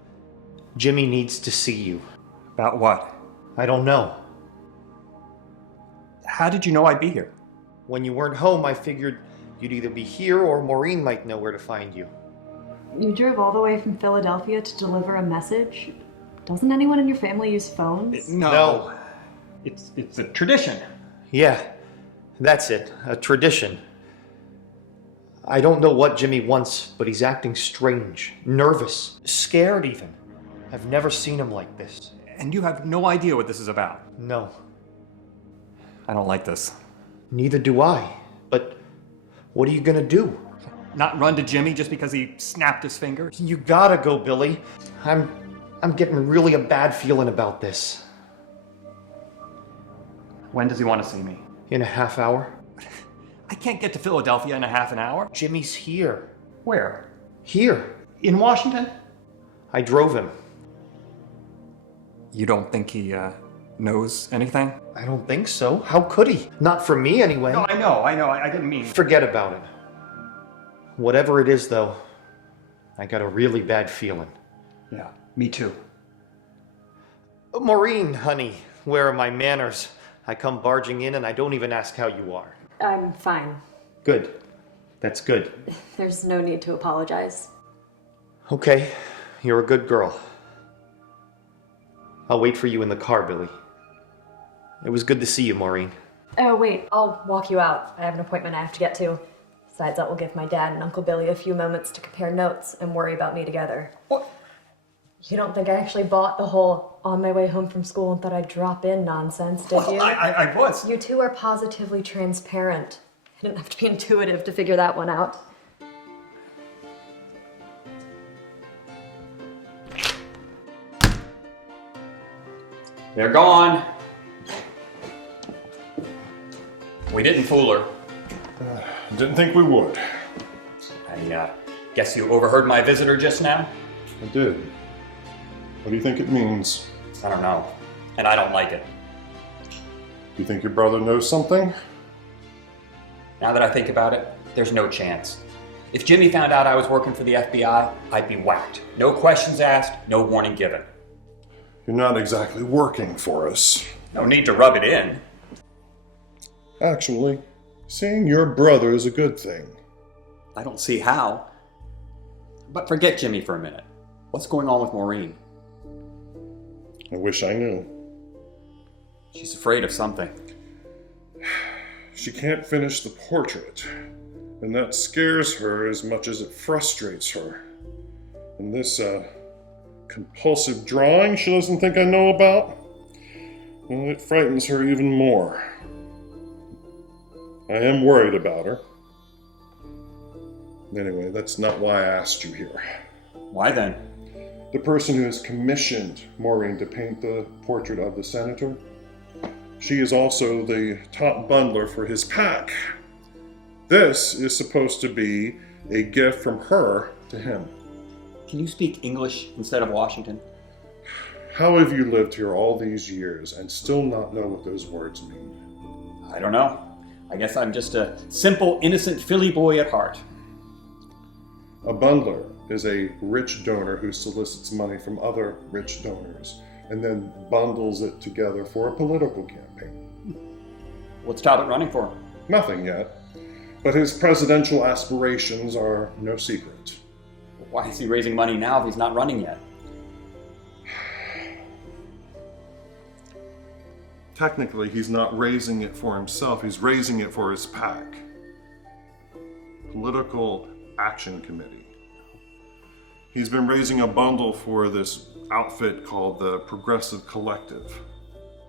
Jimmy needs to see you. About what? I don't know. How did you know I'd be here? When you weren't home, I figured you'd either be here or Maureen might know where to find you. You drove all the way from Philadelphia to deliver a message? Doesn't anyone in your family use phones? No. It's a tradition. Yeah, that's it. A tradition. I don't know what Jimmy wants, but he's acting strange, nervous, scared even. I've never seen him like this. And you have no idea what this is about. No, I don't like this. neither do I. But what are you gonna do? Not run to Jimmy just because he snapped his fingers? You gotta go, Billy. I'm getting really a bad feeling about this. When does he want to see me? In a half hour? I can't get to Philadelphia in a half an hour. Jimmy's here. Where? Here. In Washington? I drove him. You don't think he, knows anything? I don't think so. How could he? Not for me, anyway. No, I know. I didn't mean... Forget about it. Whatever it is, though, I got a really bad feeling. Yeah, me too. Maureen, honey, where are my manners? I come barging in and I don't even ask how you are. I'm fine. Good. That's good. There's no need to apologize. Okay, you're a good girl. I'll wait for you in the car, Billy. It was good to see you, Maureen. Oh, wait, I'll walk you out. I have an appointment I have to get to. Besides, that will give my dad and Uncle Billy a few moments to compare notes and worry about me together. What? You don't think I actually bought the whole on my way home from school and thought I'd drop in nonsense, did you? I was. You two are positively transparent. I didn't have to be intuitive to figure that one out. They're gone. We didn't fool her. Didn't think we would. I guess you overheard my visitor just now? I did. What do you think it means? I don't know. And I don't like it. Do you think your brother knows something? Now that I think about it, there's no chance. If Jimmy found out I was working for the FBI, I'd be whacked. No questions asked, no warning given. You're not exactly working for us. No need to rub it in. Actually, seeing your brother is a good thing. I don't see how. But forget Jimmy for a minute. What's going on with Maureen? I wish I knew. She's afraid of something. She can't finish the portrait, and that scares her as much as it frustrates her. And this, compulsive drawing she doesn't think I know about, well, it frightens her even more. I am worried about her. Anyway, that's not why I asked you here. Why then? The person who has commissioned Maureen to paint the portrait of the senator, she is also the top bundler for his pack. This is supposed to be a gift from her to him. Can you speak English instead of Washington? How have you lived here all these years and still not know what those words mean? I don't know. I guess I'm just a simple, innocent Philly boy at heart. A bundler is a rich donor who solicits money from other rich donors and then bundles it together for a political campaign. What's Talbot running for? Nothing yet, but his presidential aspirations are no secret. Why is he raising money now if he's not running yet? Technically, he's not raising it for himself, he's raising it for his PAC. Political Action Committee. He's been raising a bundle for this outfit called the Progressive Collective.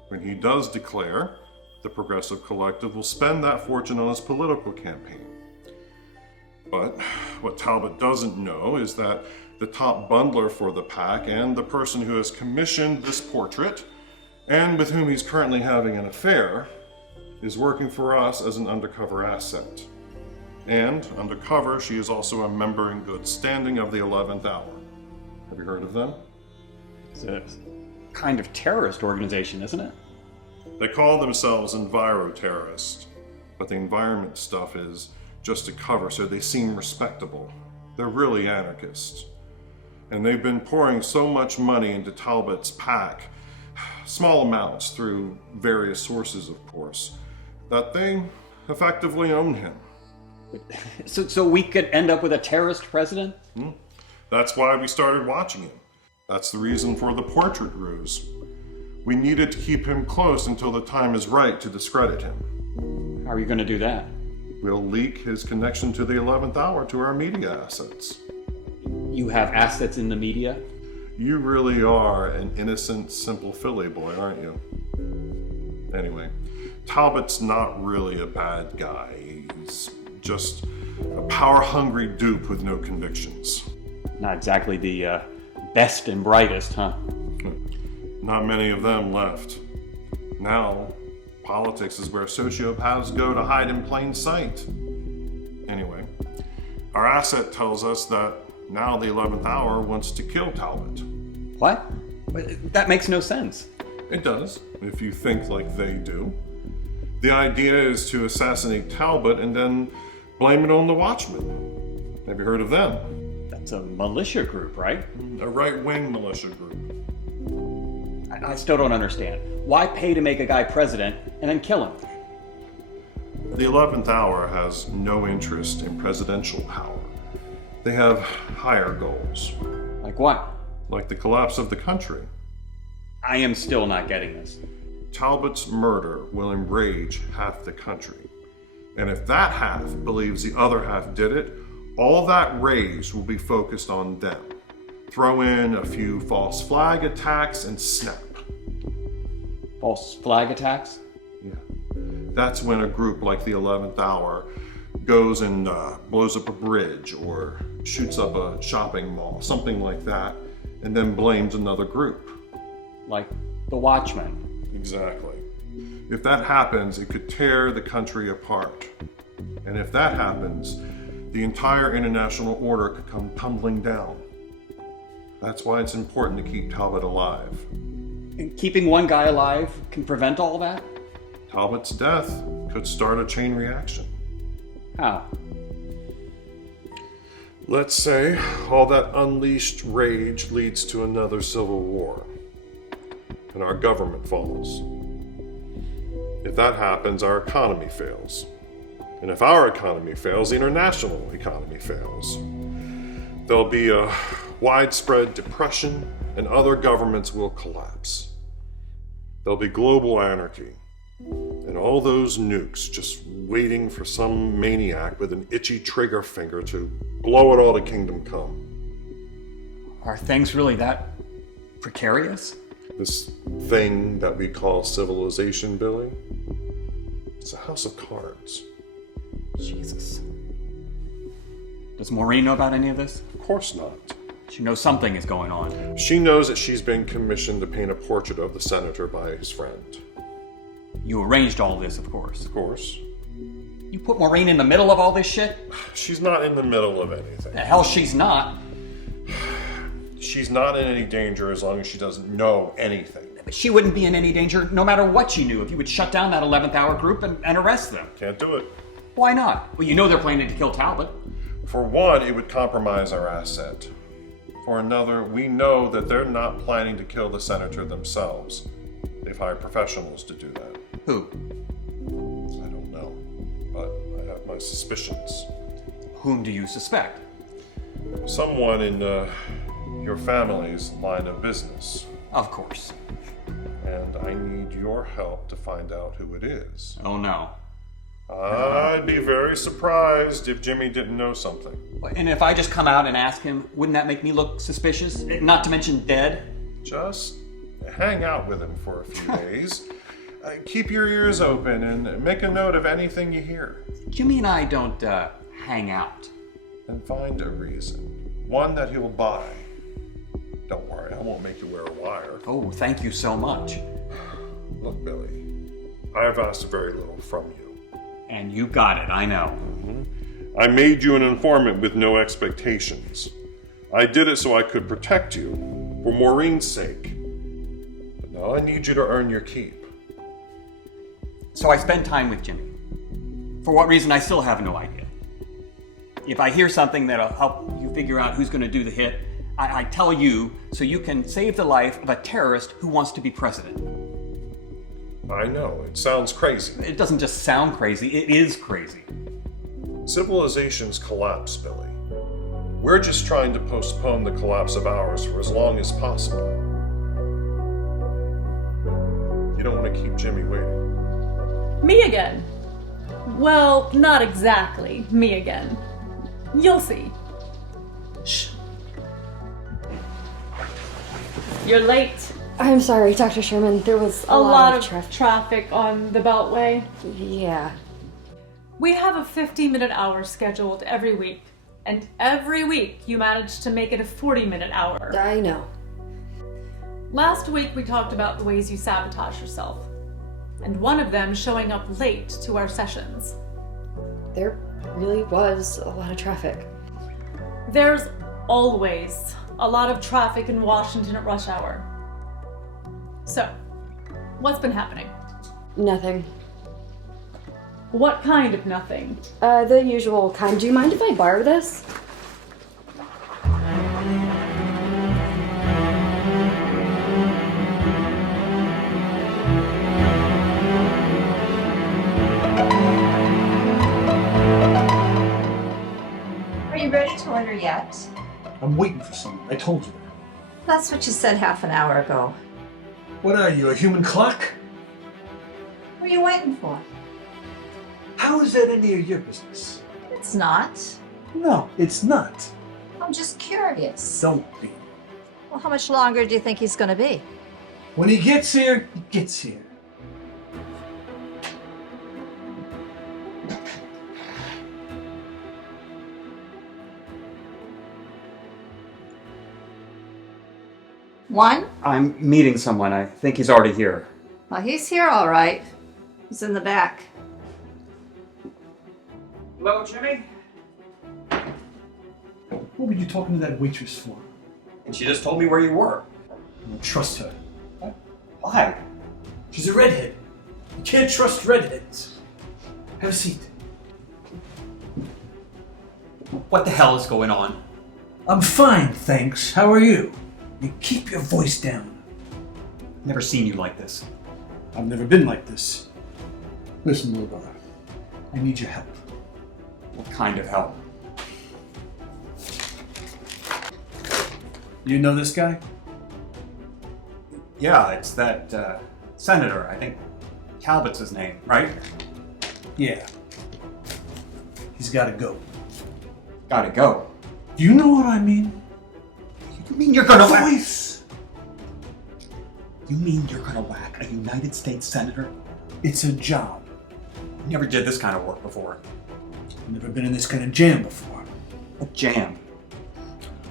When he does declare, the Progressive Collective will spend that fortune on his political campaign. But what Talbot doesn't know is that the top bundler for the PAC and the person who has commissioned this portrait and with whom he's currently having an affair, is working for us as an undercover asset. And undercover, she is also a member in good standing of the 11th Hour. Have you heard of them? It's a kind of terrorist organization, isn't it? They call themselves enviro-terrorists, but the environment stuff is just a cover so they seem respectable. They're really anarchists. And they've been pouring so much money into Talbot's pack, small amounts through various sources, of course, that they effectively own him. So we could end up with a terrorist president? That's why we started watching him. That's the reason for the portrait ruse. We needed to keep him close until the time is right to discredit him. How are you going to do that? We'll leak his connection to the 11th Hour to our media assets. You have assets in the media? You really are an innocent, simple Philly boy, aren't you? Anyway, Talbot's not really a bad guy. He's just a power-hungry dupe with no convictions. Not exactly the best and brightest, huh? Not many of them left. Now, politics is where sociopaths go to hide in plain sight. Anyway, our asset tells us that now the 11th Hour wants to kill Talbot. What? That makes no sense. It does, if you think like they do. The idea is to assassinate Talbot and then blame it on the Watchmen. Have you heard of them? That's a militia group, right? A right-wing militia group. I still don't understand. Why pay to make a guy president and then kill him? The 11th Hour has no interest in presidential power. They have higher goals. Like what? Like the collapse of the country. I am still not getting this. Talbot's murder will enrage half the country. And if that half believes the other half did it, all that rage will be focused on them. Throw in a few false flag attacks and snap. False flag attacks? Yeah. That's when a group like the 11th Hour goes and blows up a bridge or shoots up a shopping mall, something like that, and then blames another group. Like the Watchmen. Exactly. If that happens, it could tear the country apart. And if that happens, the entire international order could come tumbling down. That's why it's important to keep Talbot alive. And keeping one guy alive can prevent all that? Talbot's death could start a chain reaction. How? Let's say all that unleashed rage leads to another civil war, and our government falls. If that happens, our economy fails. And if our economy fails, the international economy fails. There'll be a widespread depression, and other governments will collapse. There'll be global anarchy, and all those nukes just waiting for some maniac with an itchy trigger finger to blow it all to kingdom come. Are things really that precarious? This thing that we call civilization, Billy, it's a house of cards. Jesus. Does Maureen know about any of this? Of course not. She knows something is going on. She knows that she's been commissioned to paint a portrait of the senator by his friend. You arranged all this, of course. Of course. You put Maureen in the middle of all this shit? She's not in the middle of anything. The hell she's not. She's not in any danger as long as she doesn't know anything. But she wouldn't be in any danger no matter what she knew if you would shut down that 11th Hour group and arrest them. Can't do it. Why not? Well, you know they're planning to kill Talbot. For one, it would compromise our asset. For another, we know that they're not planning to kill the senator themselves. They've hired professionals to do that. Who? I don't know, but I have my suspicions. Whom do you suspect? Someone in your family's line of business. Of course. And I need your help to find out who it is. Oh no. I'd be very surprised if Jimmy didn't know something. And if I just come out and ask him, wouldn't that make me look suspicious? Not to mention dead? Just hang out with him for a few days. Keep your ears open and make a note of anything you hear. Jimmy and I don't hang out. And find a reason. One that he'll buy. Don't worry, I won't make you wear a wire. Oh, thank you so much. Look, Billy, I've asked very little from you. And you got it, I know. I made you an informant with no expectations. I did it so I could protect you, for Maureen's sake. But now I need you to earn your keep. So I spend time with Jimmy. For what reason, I still have no idea. If I hear something that'll help you figure out who's going to do the hit, I tell you so you can save the life of a terrorist who wants to be president. I know, it sounds crazy. It doesn't just sound crazy, it is crazy. Civilizations collapse, Billy. We're just trying to postpone the collapse of ours for as long as possible. You don't want to keep Jimmy waiting. Me again. Well, not exactly me again. You'll see. Shh. You're late. I'm sorry, Dr. Sherman. There was a lot of traffic. traffic on the Beltway. Yeah. We have a 50-minute hour scheduled every week. And every week you manage to make it a 40-minute hour. I know. Last week we talked about the ways you sabotage yourself. And one of them showing up late to our sessions. There really was a lot of traffic. There's always a lot of traffic in Washington at rush hour. So, what's been happening? Nothing. What kind of nothing? The usual kind. Do you mind if I borrow this? Are you ready to order yet? I'm waiting for someone. I told you that. That's what you said half an hour ago. What are you, a human clock? What are you waiting for? How is that any of your business? It's not. No, it's not. I'm just curious. Don't be. Well, how much longer do you think he's going to be? When he gets here, he gets here. One? I'm meeting someone. I think he's already here. Well, he's here all right. He's in the back. Hello, Jimmy? What were you talking to that waitress for? And she just told me where you were. I don't trust her. Why? She's a redhead. You can't trust redheads. Have a seat. What the hell is going on? I'm fine, thanks. How are you? You keep your voice down. Never seen you like this. I've never been like this. Listen, little brother. I need your help. What kind of help? You know this guy? Yeah, it's that senator, I think Talbot's his name, right? Yeah. He's gotta go. Gotta go. Do you know what I mean? You mean you're gonna whack? Voice! You mean you're gonna whack a United States senator? It's a job. You never did this kind of work before. I've never been in this kind of jam before. A jam.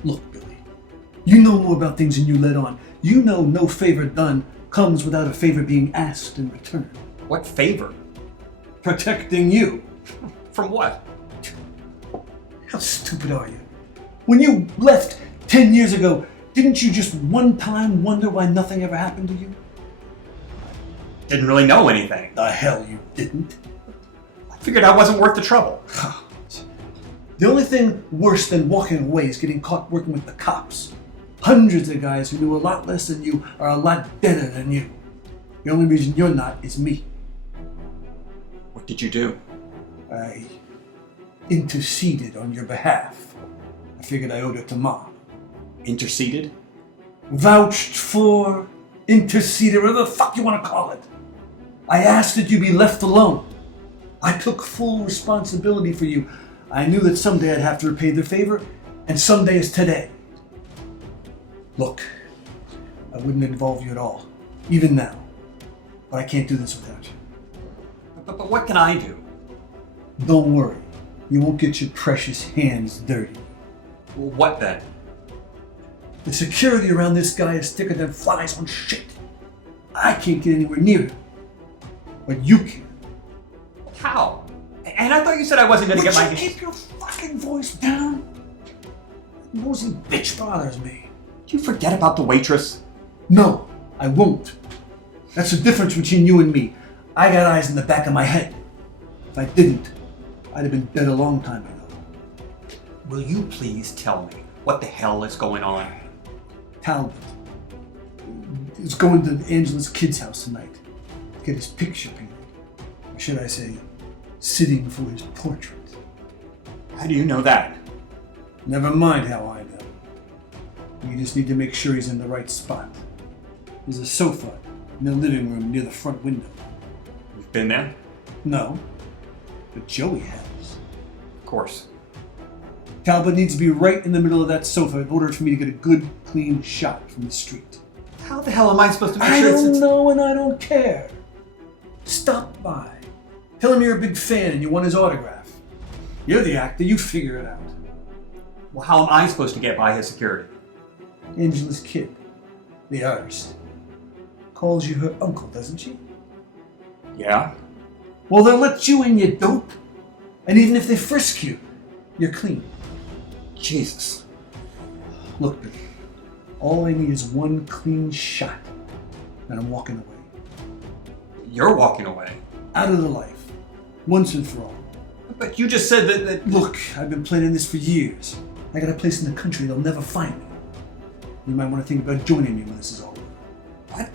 Look, Billy. You know more about things than you let on. You know no favor done comes without a favor being asked in return. What favor? Protecting you. From what? How stupid are you? When you left 10 years ago, didn't you just one time wonder why nothing ever happened to you? Didn't really know anything. The hell you didn't. I figured I wasn't worth the trouble. The only thing worse than walking away is getting caught working with the cops. Hundreds of guys who knew a lot less than you are a lot better than you. The only reason you're not is me. What did you do? I interceded on your behalf. I figured I owed it to Mom. Interceded? Vouched for, interceded, whatever the fuck you want to call it. I asked that you be left alone. I took full responsibility for you. I knew that someday I'd have to repay the favor, and someday is today. Look, I wouldn't involve you at all, even now. But I can't do this without you. But what can I do? Don't worry. You won't get your precious hands dirty. Well, what then? The security around this guy is thicker than flies on shit. I can't get anywhere near him. But you can. How? And I thought you said I wasn't gonna Would get my... you keep your fucking voice down? Nosy bitch bothers me. Did you forget about the waitress? No, I won't. That's the difference between you and me. I got eyes in the back of my head. If I didn't, I'd have been dead a long time ago. Will you please tell me what the hell is going on? Talbot is going to Angela's kid's house tonight to get his picture painted. Or should I say, sitting for his portrait. How do you know that? Never mind how I know. You just need to make sure he's in the right spot. There's a sofa in the living room near the front window. You've been there? No, but Joey has. Of course. Talbot needs to be right in the middle of that sofa in order for me to get a good, clean shot from the street. How the hell am I supposed to make I sure don't it's... know and I don't care. Stop by. Tell him you're a big fan and you want his autograph. You're the actor, you figure it out. Well, how am I supposed to get by his security? Angela's kid, the artist, calls you her uncle, doesn't she? Yeah? Well, they'll let you in, you dope. And even if they frisk you, you're clean. Jesus. Look, Billy, all I need is one clean shot, and I'm walking away. You're walking away. Out of the life, once and for all. But you just said that... Look, I've been planning this for years. I got a place in the country they'll never find me. You might want to think about joining me when this is over. What?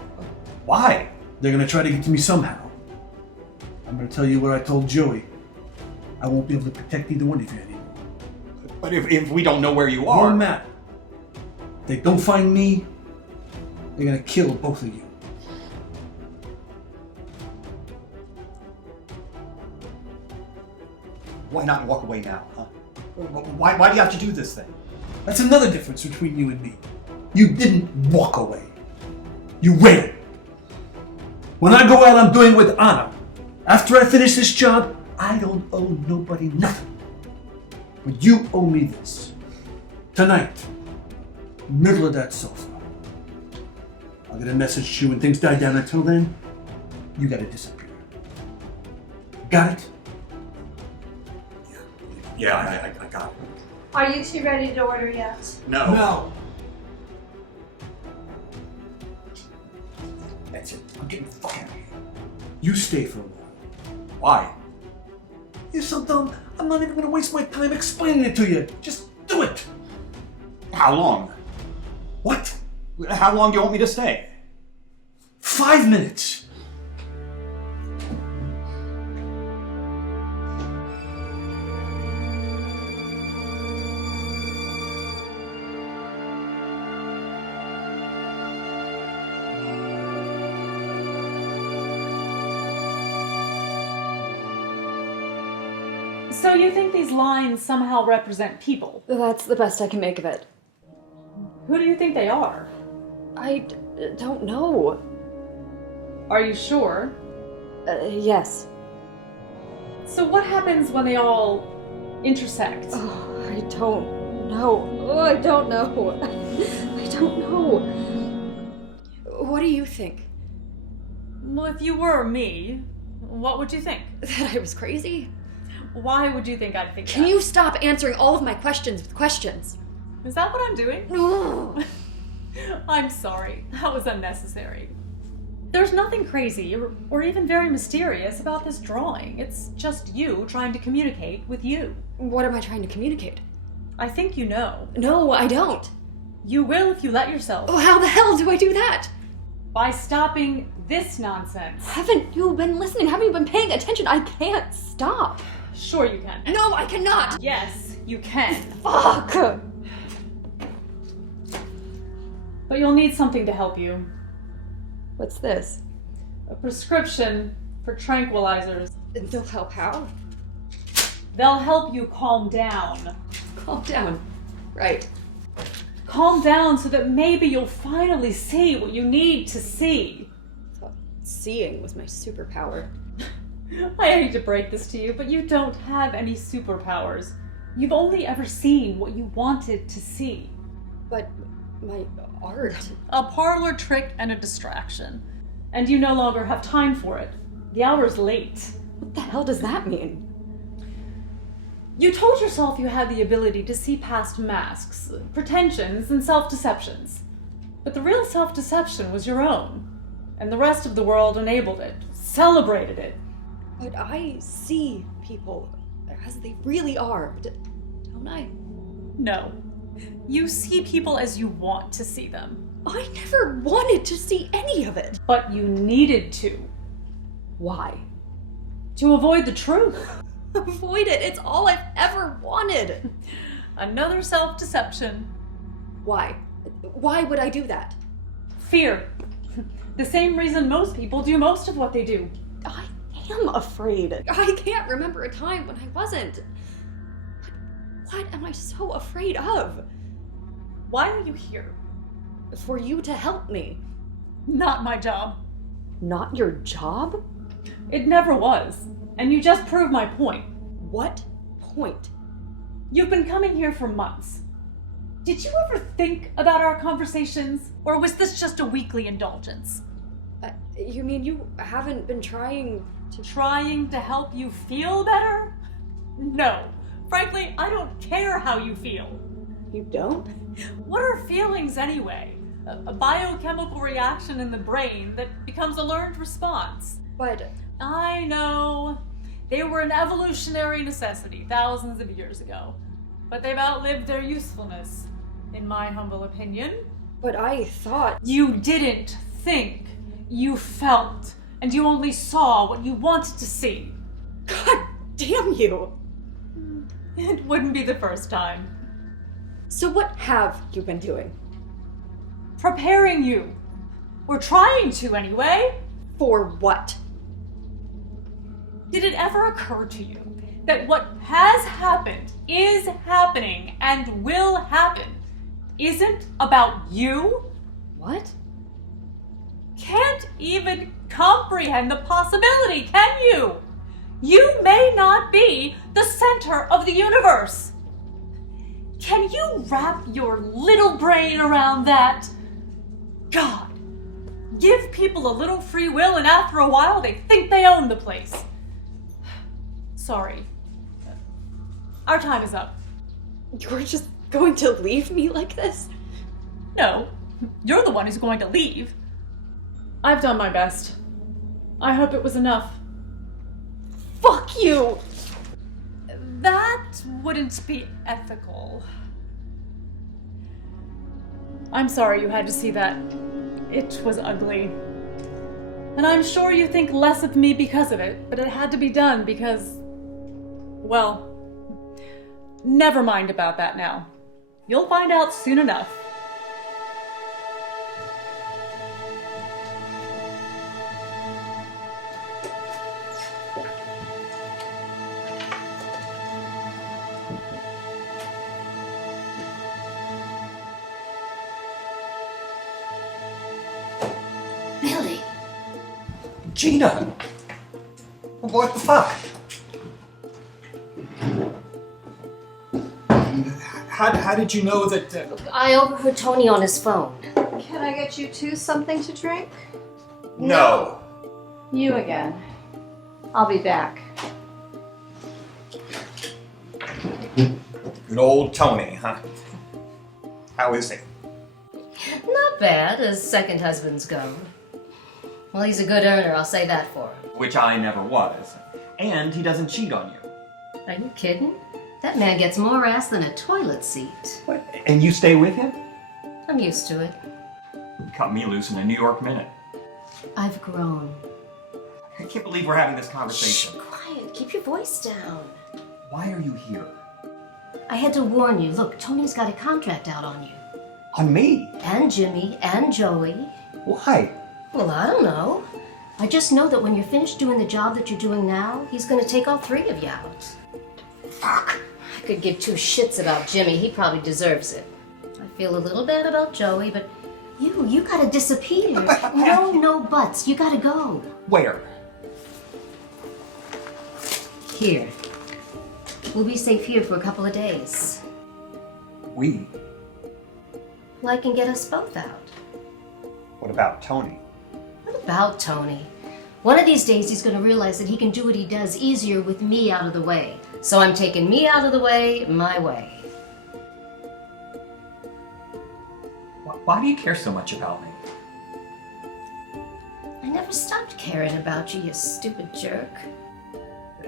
Why? They're going to try to get to me somehow. I'm going to tell you what I told Joey. I won't be able to protect either one of you anymore. But if we don't know where you Won't are... matter. If they don't find me, they're going to kill both of you. Why not walk away now, huh? Why do you have to do this thing? That's another difference between you and me. You didn't walk away. You waited. When I go out, I'm doing it with honor. After I finish this job, I don't owe nobody nothing. But you owe me this. Tonight, middle of that sofa. I'll get a message to you when things die down. Until then, you gotta disappear. Got it? Yeah, I got it. Are you two ready to order yet? No. No. That's it. I'm getting the fuck out of here. You stay for a while. Why? You're so dumb, I'm not even gonna waste my time explaining it to you. Just do it. How long? What? How long do you want me to stay? 5 minutes. So you think these lines somehow represent people? That's the best I can make of it. Who do you think they are? I don't know. Are you sure? Yes. So what happens when they all intersect? Oh, I don't know. Oh, I don't know. I don't know. What do you think? Well, if you were me, what would you think? That I was crazy? Why would you think I'd think Can that? you stop answering all of my questions with questions? Is that what I'm doing? No. I'm sorry. That was unnecessary. There's nothing crazy or even very mysterious about this drawing. It's just you trying to communicate with you. What am I trying to communicate? I think you know. No, I don't. You will if you let yourself. Oh, how the hell do I do that? By stopping this nonsense. Haven't you been listening? Haven't you been paying attention? I can't stop. Sure you can. No, I cannot. Yes, you can. Fuck. But you'll need something to help you. What's this? A prescription for tranquilizers. They'll help how? They'll help you calm down. Calm down. Right. Calm down so that maybe you'll finally see what you need to see. I thought seeing was my superpower. I hate to break this to you, but you don't have any superpowers. You've only ever seen what you wanted to see. But my art. A parlor trick and a distraction. And you no longer have time for it. The hour's late. What the hell does that mean? You told yourself you had the ability to see past masks, pretensions, and self-deceptions. But the real self-deception was your own. And the rest of the world enabled it, celebrated it. But I see people as they really are, don't I? No. You see people as you want to see them. I never wanted to see any of it. But you needed to. Why? To avoid the truth. Avoid it. It's all I've ever wanted. Another self-deception. Why? Why would I do that? Fear. The same reason most people do most of what they do. I am afraid. I can't remember a time when I wasn't. What am I so afraid of? Why are you here? For you to help me. Not my job. Not your job? It never was. And you just proved my point. What point? You've been coming here for months. Did you ever think about our conversations? Or was this just a weekly indulgence? You mean you haven't been trying to... Trying to help you feel better? No. Frankly, I don't care how you feel. You don't? What are feelings anyway? A biochemical reaction in the brain that becomes a learned response. But... I know. They were an evolutionary necessity thousands of years ago. But they've outlived their usefulness, in my humble opinion. But I thought... You didn't think. You felt. And you only saw what you wanted to see. God damn you! It wouldn't be the first time. So what have you been doing? Preparing you. We're trying to, anyway. For what? Did it ever occur to you that what has happened, is happening, and will happen isn't about you? What? Can't even comprehend the possibility, can you? You may not be the center of the universe. Can you wrap your little brain around that? God, give people a little free will and after a while they think they own the place. Sorry. Our time is up. You're just going to leave me like this? No, you're the one who's going to leave. I've done my best. I hope it was enough. Fuck you! That wouldn't be ethical. I'm sorry you had to see that. It was ugly. And I'm sure you think less of me because of it, but it had to be done because... Well, never mind about that now. You'll find out soon enough. Billy. Gina! What the fuck? How did you know that... I overheard Tony on his phone. Can I get you two something to drink? No. You again. I'll be back. Good old Tony, huh? How is he? Not bad, as second husbands go. Well, he's a good earner, I'll say that for him. Which I never was. And he doesn't cheat on you. Are you kidding? That man gets more ass than a toilet seat. What? And you stay with him? I'm used to it. Cut me loose in a New York minute. I've grown. I can't believe we're having this conversation. Shh, quiet. Keep your voice down. Why are you here? I had to warn you. Look, Tony's got a contract out on you. On me? And Jimmy and Joey. Why? Well, I don't know. I just know that when you're finished doing the job that you're doing now, he's going to take all three of you out. Fuck. I could give two shits about Jimmy. He probably deserves it. I feel a little bad about Joey, but you gotta disappear. No buts. You gotta go. Where? Here. We'll be safe here for a couple of days. We? Well, I can get us both out. What about Tony? What about Tony? One of these days he's gonna realize that he can do what he does easier with me out of the way. So I'm taking me out of the way, my way. Why do you care so much about me? I never stopped caring about you, you stupid jerk.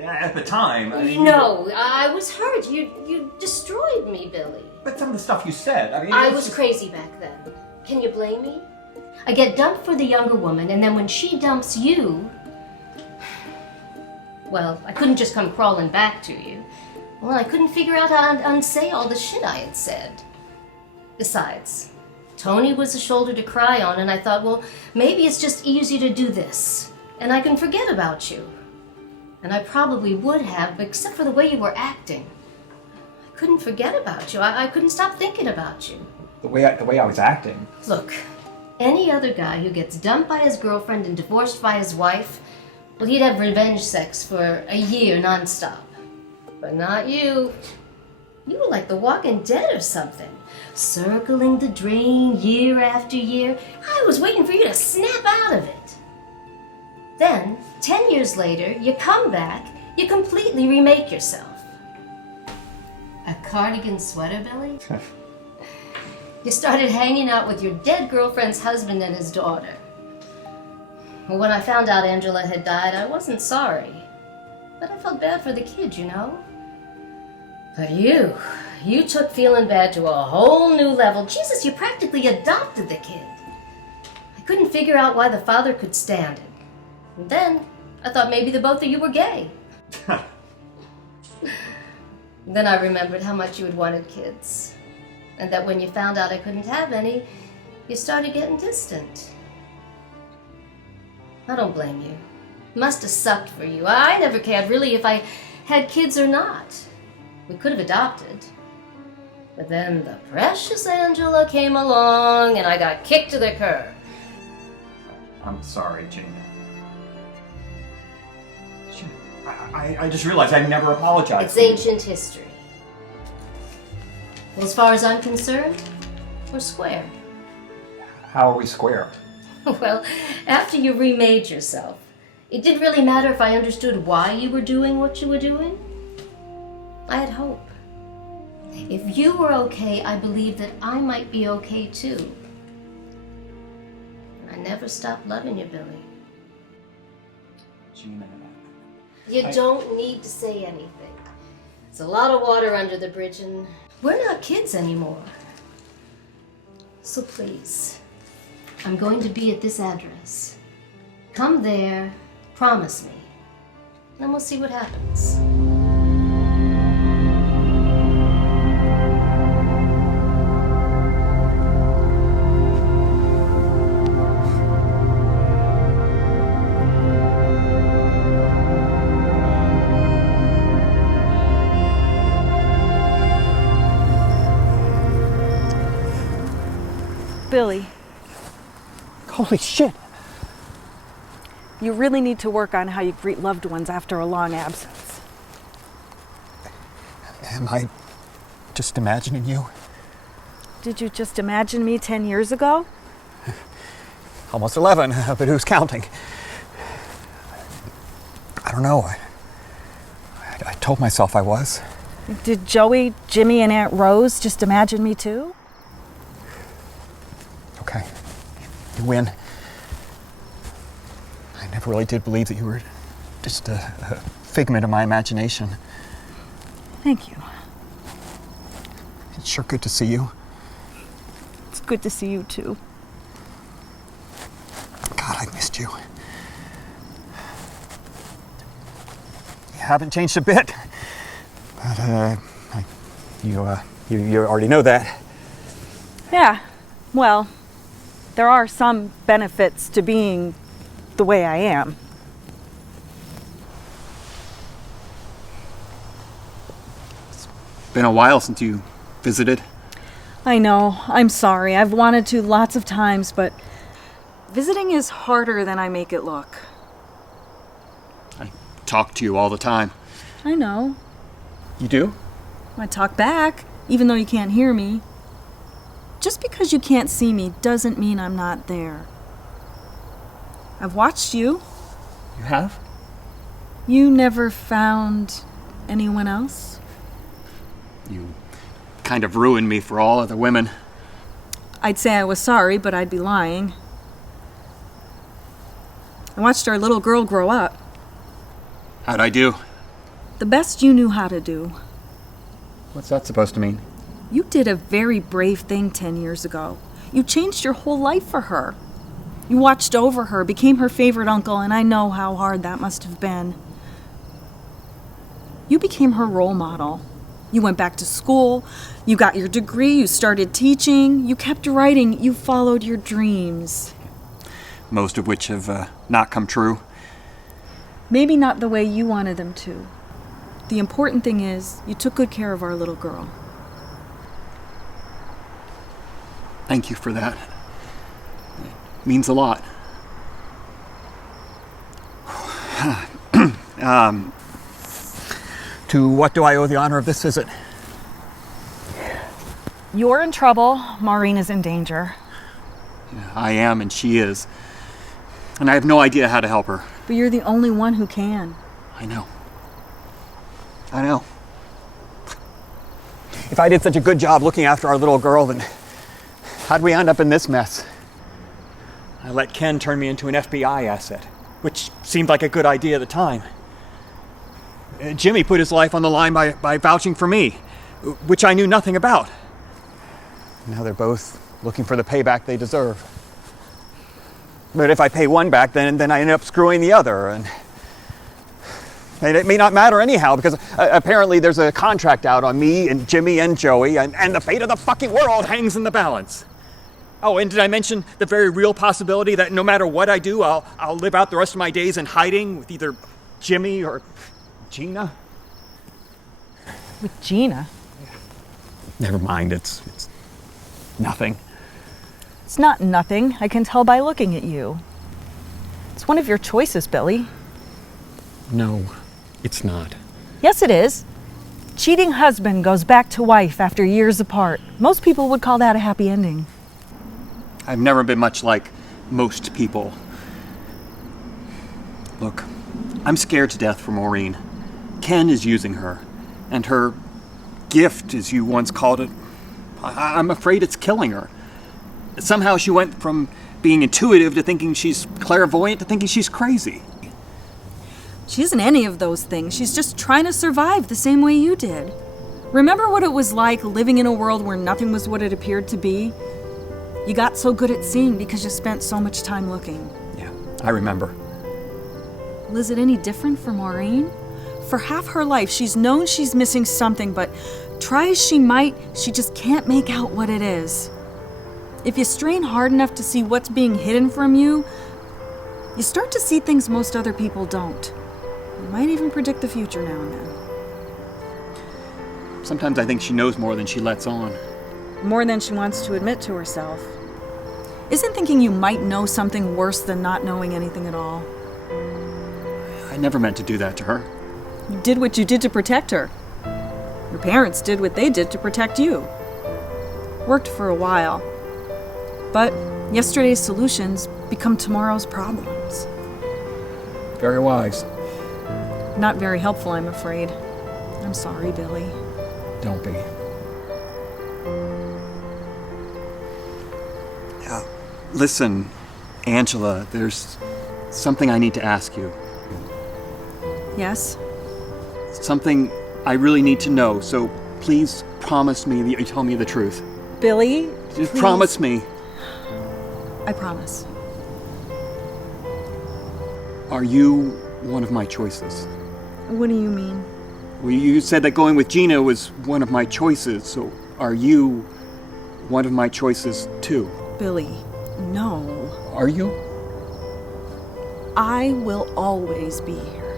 At the time, No, I was hurt. You destroyed me, Billy. But some of the stuff you said, I was crazy back then. Can you blame me? I get dumped for the younger woman, and then when she dumps you... Well, I couldn't just come crawling back to you. Well, I couldn't figure out how to unsay all the shit I had said. Besides, Tony was a shoulder to cry on, and I thought, well, maybe it's just easier to do this, and I can forget about you. And I probably would have, except for the way you were acting. I couldn't forget about you. I couldn't stop thinking about you. The way I was acting. Look, any other guy who gets dumped by his girlfriend and divorced by his wife, well, he'd have revenge sex for a year nonstop. But not you. You were like the Walking Dead or something. Circling the drain year after year. I was waiting for you to snap out of it. Then, 10 years later, you come back, you completely remake yourself. A cardigan sweater, Billy? You started hanging out with your dead girlfriend's husband and his daughter. Well, when I found out Angela had died, I wasn't sorry. But I felt bad for the kid, you know? But you took feeling bad to a whole new level. Jesus, you practically adopted the kid. I couldn't figure out why the father could stand it. And then, I thought maybe the both of you were gay. Then I remembered how much you had wanted kids. And that when you found out I couldn't have any, you started getting distant. I don't blame you. It must have sucked for you. I never cared really if I had kids or not. We could have adopted. But then the precious Angela came along and I got kicked to the curb. I'm sorry, Gina. I just realized I never apologized. It's ancient history. Well, as far as I'm concerned, we're square. How are we square? Well, after you remade yourself, it didn't really matter if I understood why you were doing what you were doing. I had hope. If you were okay, I believed that I might be okay too. And I never stopped loving you, Billy. Gina. You don't need to say anything. There's a lot of water under the bridge, and we're not kids anymore. So please, I'm going to be at this address. Come there, promise me, and we'll see what happens. Billy, Holy shit! you really need to work on how you greet loved ones after a long absence. Am I just imagining you? Did you just imagine me 10 years ago? Almost 11, but who's counting? I don't know. I told myself I was. Did Joey, Jimmy, and Aunt Rose just imagine me too? Okay. You win. I never really did believe that you were just a figment of my imagination. Thank you. It's sure good to see you. It's good to see you too. God, I missed you. You haven't changed a bit. But, you already know that. Yeah, well, there are some benefits to being the way I am. It's been a while since you visited. I know, I'm sorry. I've wanted to lots of times, but visiting is harder than I make it look. I talk to you all the time. I know. You do? I talk back, even though you can't hear me. Just because you can't see me doesn't mean I'm not there. I've watched you. You have? You never found anyone else? You kind of ruined me for all other women. I'd say I was sorry, but I'd be lying. I watched our little girl grow up. How'd I do? The best you knew how to do. What's that supposed to mean? You did a very brave thing 10 years ago. You changed your whole life for her. You watched over her, became her favorite uncle, and I know how hard that must have been. You became her role model. You went back to school, you got your degree, you started teaching, you kept writing, you followed your dreams. Most of which have not come true. Maybe not the way you wanted them to. The important thing is, you took good care of our little girl. Thank you for that. It means a lot. To what do I owe the honor of this visit? You're in trouble. Maureen is in danger. I am, and she is. And I have no idea how to help her. But you're the only one who can. I know. If I did such a good job looking after our little girl, then how'd we end up in this mess? I let Ken turn me into an FBI asset, which seemed like a good idea at the time. Jimmy put his life on the line by vouching for me, which I knew nothing about. Now they're both looking for the payback they deserve. But if I pay one back, then I end up screwing the other. And it may not matter anyhow, because apparently there's a contract out on me and Jimmy and Joey, and the fate of the fucking world hangs in the balance. Oh, and did I mention the very real possibility that no matter what I do, I'll live out the rest of my days in hiding with either Jimmy or Gina? With Gina? Never mind, it's nothing. It's not nothing. I can tell by looking at you. It's one of your choices, Billy. No, it's not. Yes, it is. Cheating husband goes back to wife after years apart. Most people would call that a happy ending. I've never been much like most people. Look, I'm scared to death for Maureen. Ken is using her, and her gift, as you once called it, I'm afraid it's killing her. Somehow she went from being intuitive to thinking she's clairvoyant to thinking she's crazy. She isn't any of those things. She's just trying to survive the same way you did. Remember what it was like living in a world where nothing was what it appeared to be? You got so good at seeing because you spent so much time looking. Yeah, I remember. Well, is it any different for Maureen? For half her life, she's known she's missing something, but try as she might, she just can't make out what it is. If you strain hard enough to see what's being hidden from you, you start to see things most other people don't. You might even predict the future now and then. Sometimes I think she knows more than she lets on. More than she wants to admit to herself. Isn't thinking you might know something worse than not knowing anything at all? I never meant to do that to her. You did what you did to protect her. Your parents did what they did to protect you. Worked for a while. But yesterday's solutions become tomorrow's problems. Very wise. Not very helpful, I'm afraid. I'm sorry, Billy. Don't be. Listen, Angela, there's something I need to ask you. Yes? Something I really need to know, so please promise me that you tell me the truth. Billy? Just please. promise me. I promise. Are you one of my choices? What do you mean? Well, you said that going with Gina was one of my choices, so are you one of my choices too? Billy, no. Are you? I will always be here.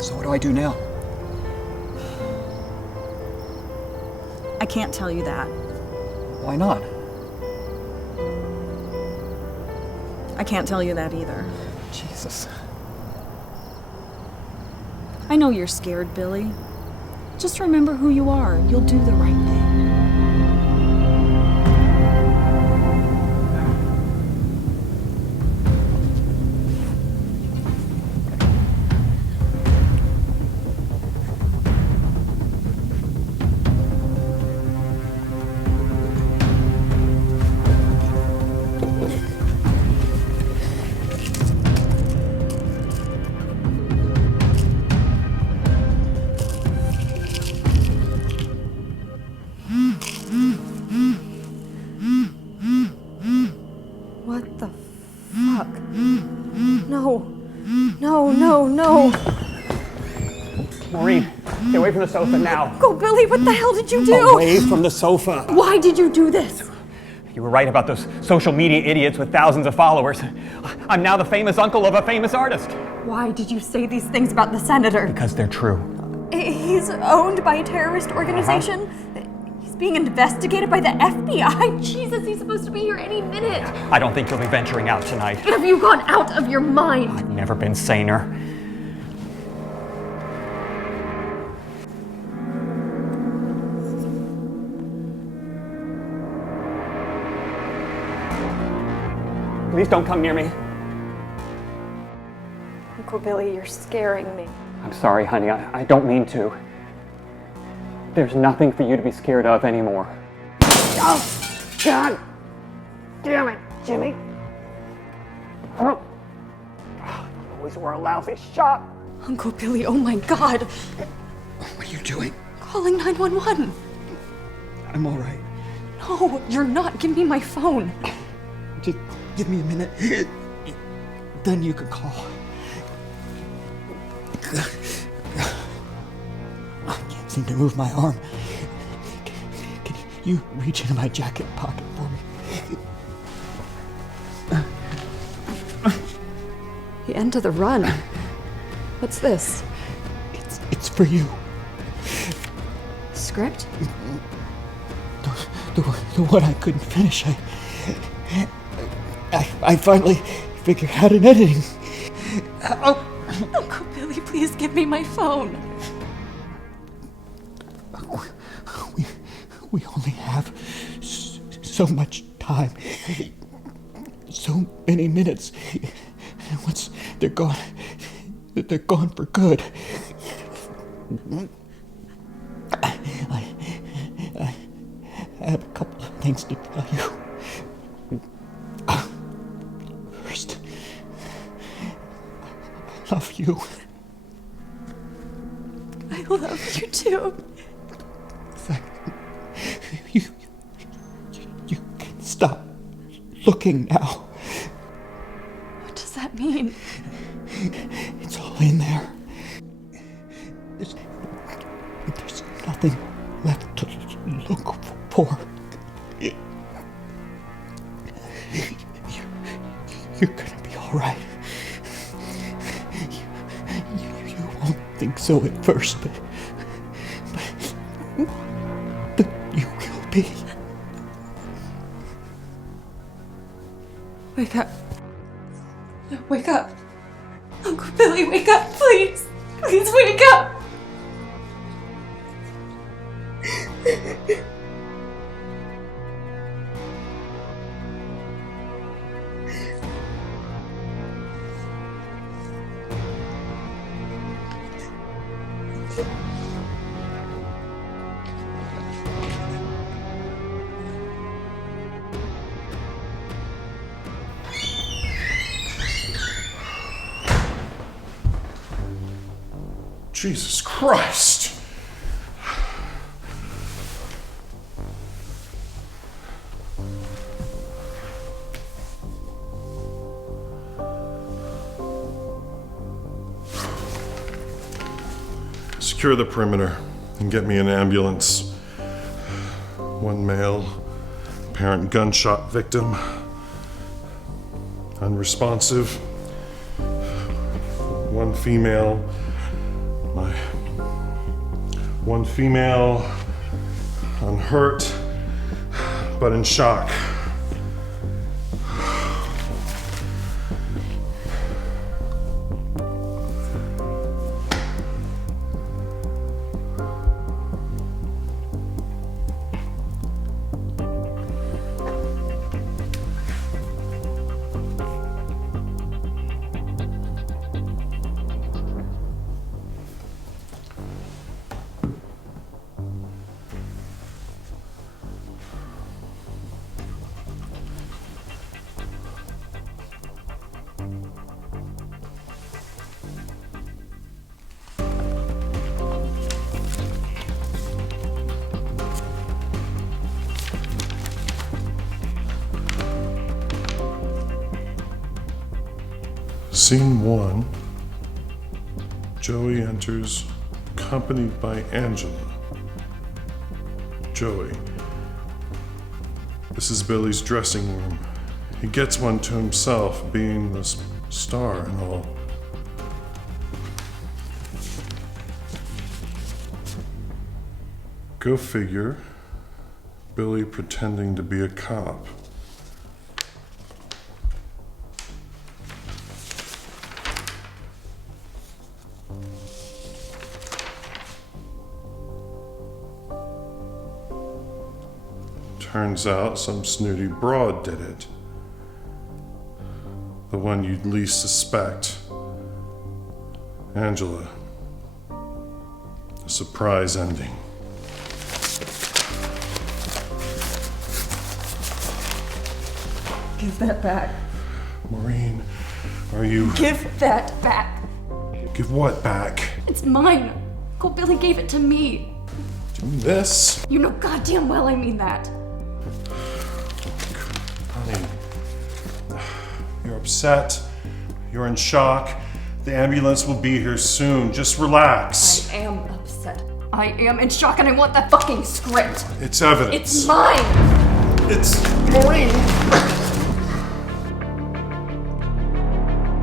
So what do I do now? I can't tell you that. Why not? I can't tell you that either. Jesus. I know you're scared, Billy. Just remember who you are. You'll do the right thing. Get away from the sofa now. Go, Billy, what the hell did you do? Away from the sofa. Why did you do this? You were right about those social media idiots with thousands of followers. I'm now the famous uncle of a famous artist. Why did you say these things about the senator? Because they're true. He's owned by a terrorist organization? He's being investigated by the FBI? Jesus, he's supposed to be here any minute. I don't think you'll be venturing out tonight. Have you gone out of your mind? I've never been saner. Please don't come near me. Uncle Billy, you're scaring me. I'm sorry, honey. I don't mean to. There's nothing for you to be scared of anymore. Oh, God! Damn it, Jimmy! Oh. Always were a lousy shot. Uncle Billy, oh my God! What are you doing? Calling 911. I'm all right. No, you're not. Give me my phone. Just give me a minute. Then you can call. I can't seem to move my arm. Can you reach into my jacket pocket for me? The end of the run. What's this? It's for you. Script? The one I couldn't finish. I finally figured out an editing. Oh. Uncle Billy, please give me my phone. We only have so much time. So many minutes. And once they're gone for good. I have a couple of things to tell you. First, I love you. I love you too. Second, you can stop looking now. What does that mean? It's all in there. There's nothing left to look for. You're gonna be all right. You won't think so at first, but you will be. Wake up. Wake up. Uncle Billy, wake up, please. Please wake up. Jesus Christ! Secure the perimeter and get me an ambulance. One male, apparent gunshot victim. Unresponsive. One female. One female, unhurt, but in shock. Scene 1. Joey enters accompanied by Angela. Joey, this is Billy's dressing room. He gets one to himself, being the star and all. Go figure. Billy pretending to be a cop. Turns out some snooty broad did it. The one you'd least suspect. Angela. A surprise ending. Give that back. Maureen, are you... Give that back. Give what back? It's mine. Uncle Billy gave it to me. Do this? You know goddamn well I mean that. Honey, you're upset. You're in shock. The ambulance will be here soon. Just relax. I am upset. I am in shock and I want that fucking script. It's evidence. It's mine. It's Maureen.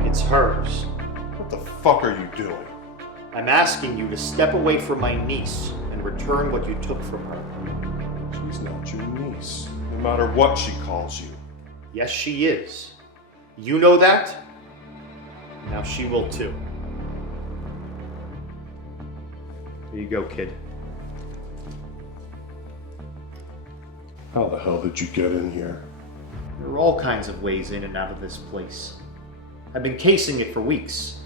It's hers. What the fuck are you doing? I'm asking you to step away from my niece and return what you took from her. She's not your niece, no matter what she calls you. Yes, she is. You know that? Now she will too. Here you go, kid. How the hell did you get in here? There are all kinds of ways in and out of this place. I've been casing it for weeks.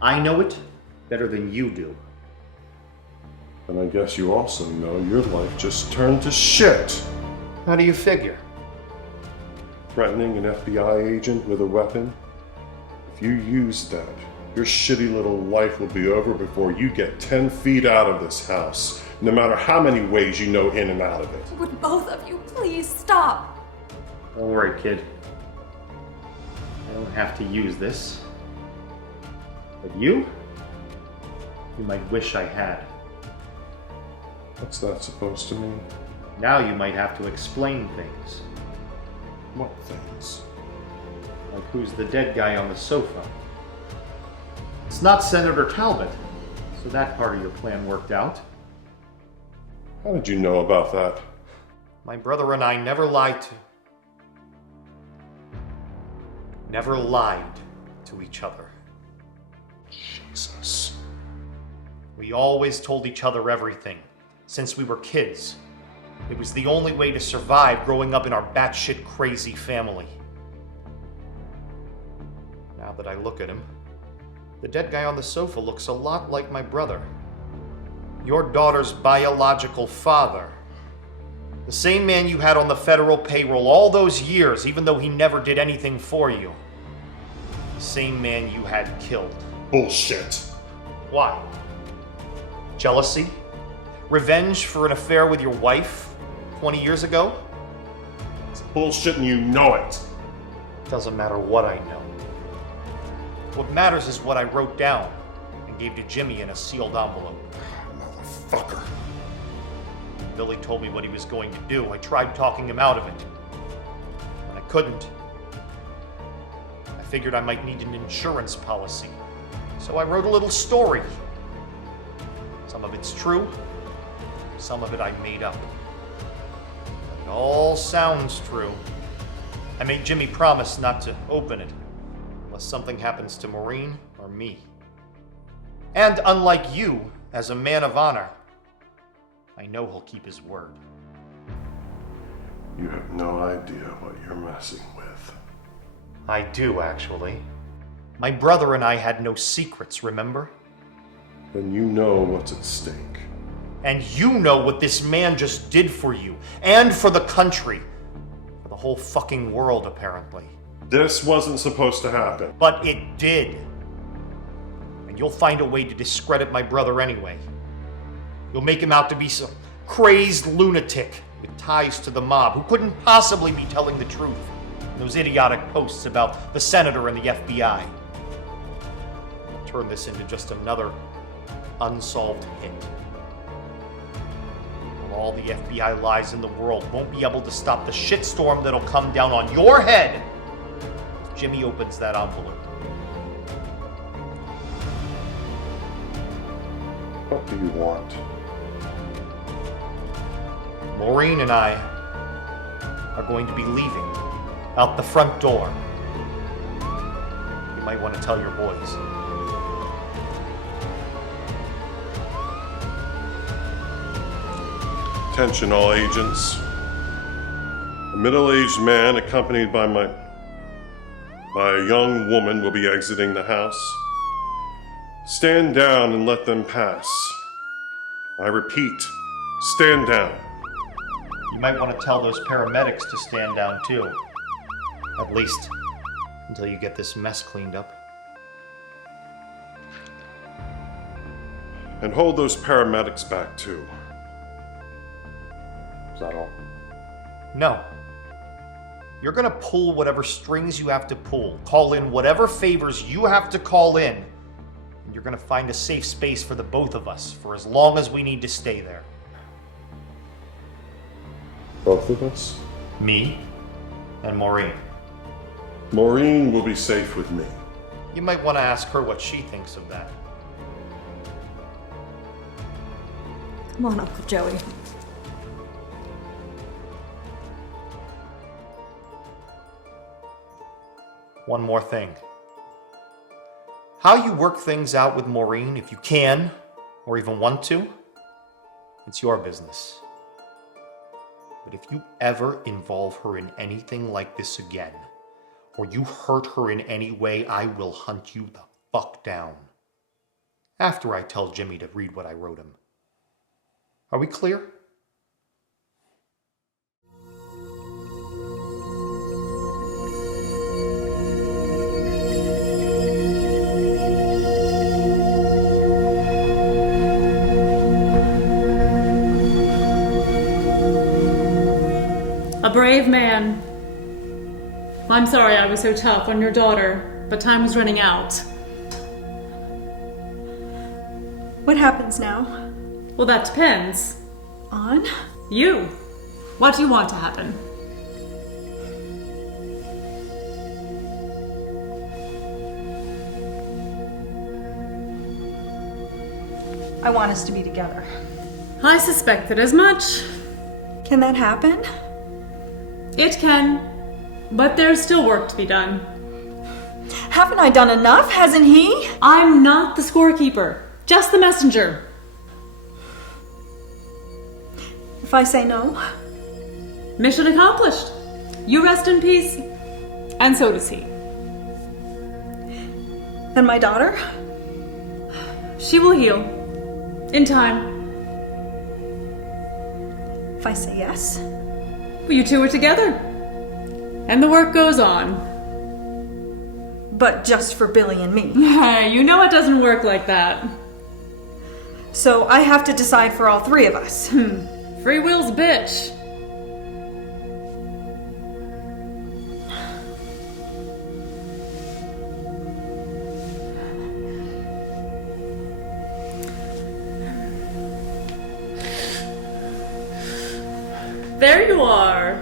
I know it better than you do. And I guess you also know your life just turned to shit. How do you figure? Threatening an FBI agent with a weapon? If you use that, your shitty little life will be over before you get 10 feet out of this house, no matter how many ways you know in and out of it. Would both of you please stop? Don't worry, kid. I don't have to use this. But you might wish I had. What's that supposed to mean? Now you might have to explain things. What things? Like who's the dead guy on the sofa? It's not Senator Talbot, so that part of your plan worked out. How did you know about that? My brother and I never lied to each other. Jesus. We always told each other everything, since we were kids. It was the only way to survive growing up in our batshit crazy family. Now that I look at him, the dead guy on the sofa looks a lot like my brother. Your daughter's biological father. The same man you had on the federal payroll all those years, even though he never did anything for you. The same man you had killed. Bullshit. Why? Jealousy? Revenge for an affair with your wife 20 years ago? It's bullshit and you know it. Doesn't matter what I know. What matters is what I wrote down and gave to Jimmy in a sealed envelope. Motherfucker. Billy told me what he was going to do. I tried talking him out of it. When I couldn't, I figured I might need an insurance policy. So I wrote a little story. Some of it's true, some of it I made up. But it all sounds true. I made Jimmy promise not to open it unless something happens to Maureen or me. And unlike you, as a man of honor, I know he'll keep his word. You have no idea what you're messing with. I do, actually. My brother and I had no secrets, remember? Then you know what's at stake. And you know what this man just did for you, and for the country. For the whole fucking world, apparently. This wasn't supposed to happen. But it did. And you'll find a way to discredit my brother anyway. You'll make him out to be some crazed lunatic with ties to the mob who couldn't possibly be telling the truth in those idiotic posts about the senator and the FBI. I'll turn this into just another unsolved hit. All the FBI lies in the world won't be able to stop the shitstorm that'll come down on your head if Jimmy opens that envelope. What do you want? Maureen and I are going to be leaving out the front door. You might want to tell your boys. Attention all agents. A middle-aged man accompanied by a young woman will be exiting the house. Stand down and let them pass. I repeat, stand down. You might want to tell those paramedics to stand down too. At least until you get this mess cleaned up. And hold those paramedics back too. Is that all? No. You're gonna pull whatever strings you have to pull, call in whatever favors you have to call in, and you're gonna find a safe space for the both of us for as long as we need to stay there. Both of us? Me and Maureen. Maureen will be safe with me. You might want to ask her what she thinks of that. Come on, Uncle Joey. One more thing. How you work things out with Maureen, if you can, or even want to, it's your business. But if you ever involve her in anything like this again, or you hurt her in any way, I will hunt you the fuck down. After I tell Jimmy to read what I wrote him. Are we clear? A brave man. I'm sorry I was so tough on your daughter, but time was running out. What happens now? Well, that depends. On? You. What do you want to happen? I want us to be together. I suspected as much. Can that happen? It can, but there's still work to be done. Haven't I done enough? Hasn't he? I'm not the scorekeeper, just the messenger. If I say no? Mission accomplished. You rest in peace, and so does he. And my daughter? She will heal. In time. If I say yes? Well, you two are together. And the work goes on. But just for Billy and me. You know it doesn't work like that. So I have to decide for all three of us. Free will's a bitch. There you are.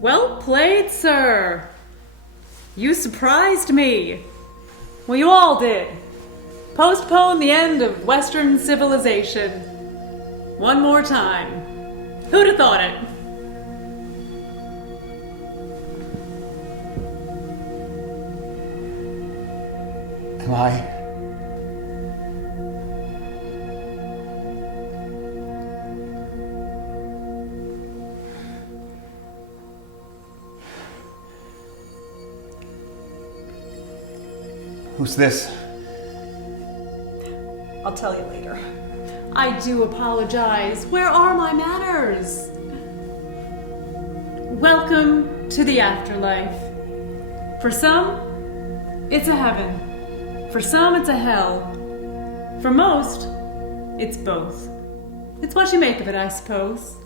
Well played, sir. You surprised me. Well, you all did. Postpone the end of Western civilization. One more time. Who'd have thought it? Am I? Who's this? I'll tell you later. I do apologize. Where are my manners? Welcome to the afterlife. For some, it's a heaven. For some, it's a hell. For most, it's both. It's what you make of it, I suppose.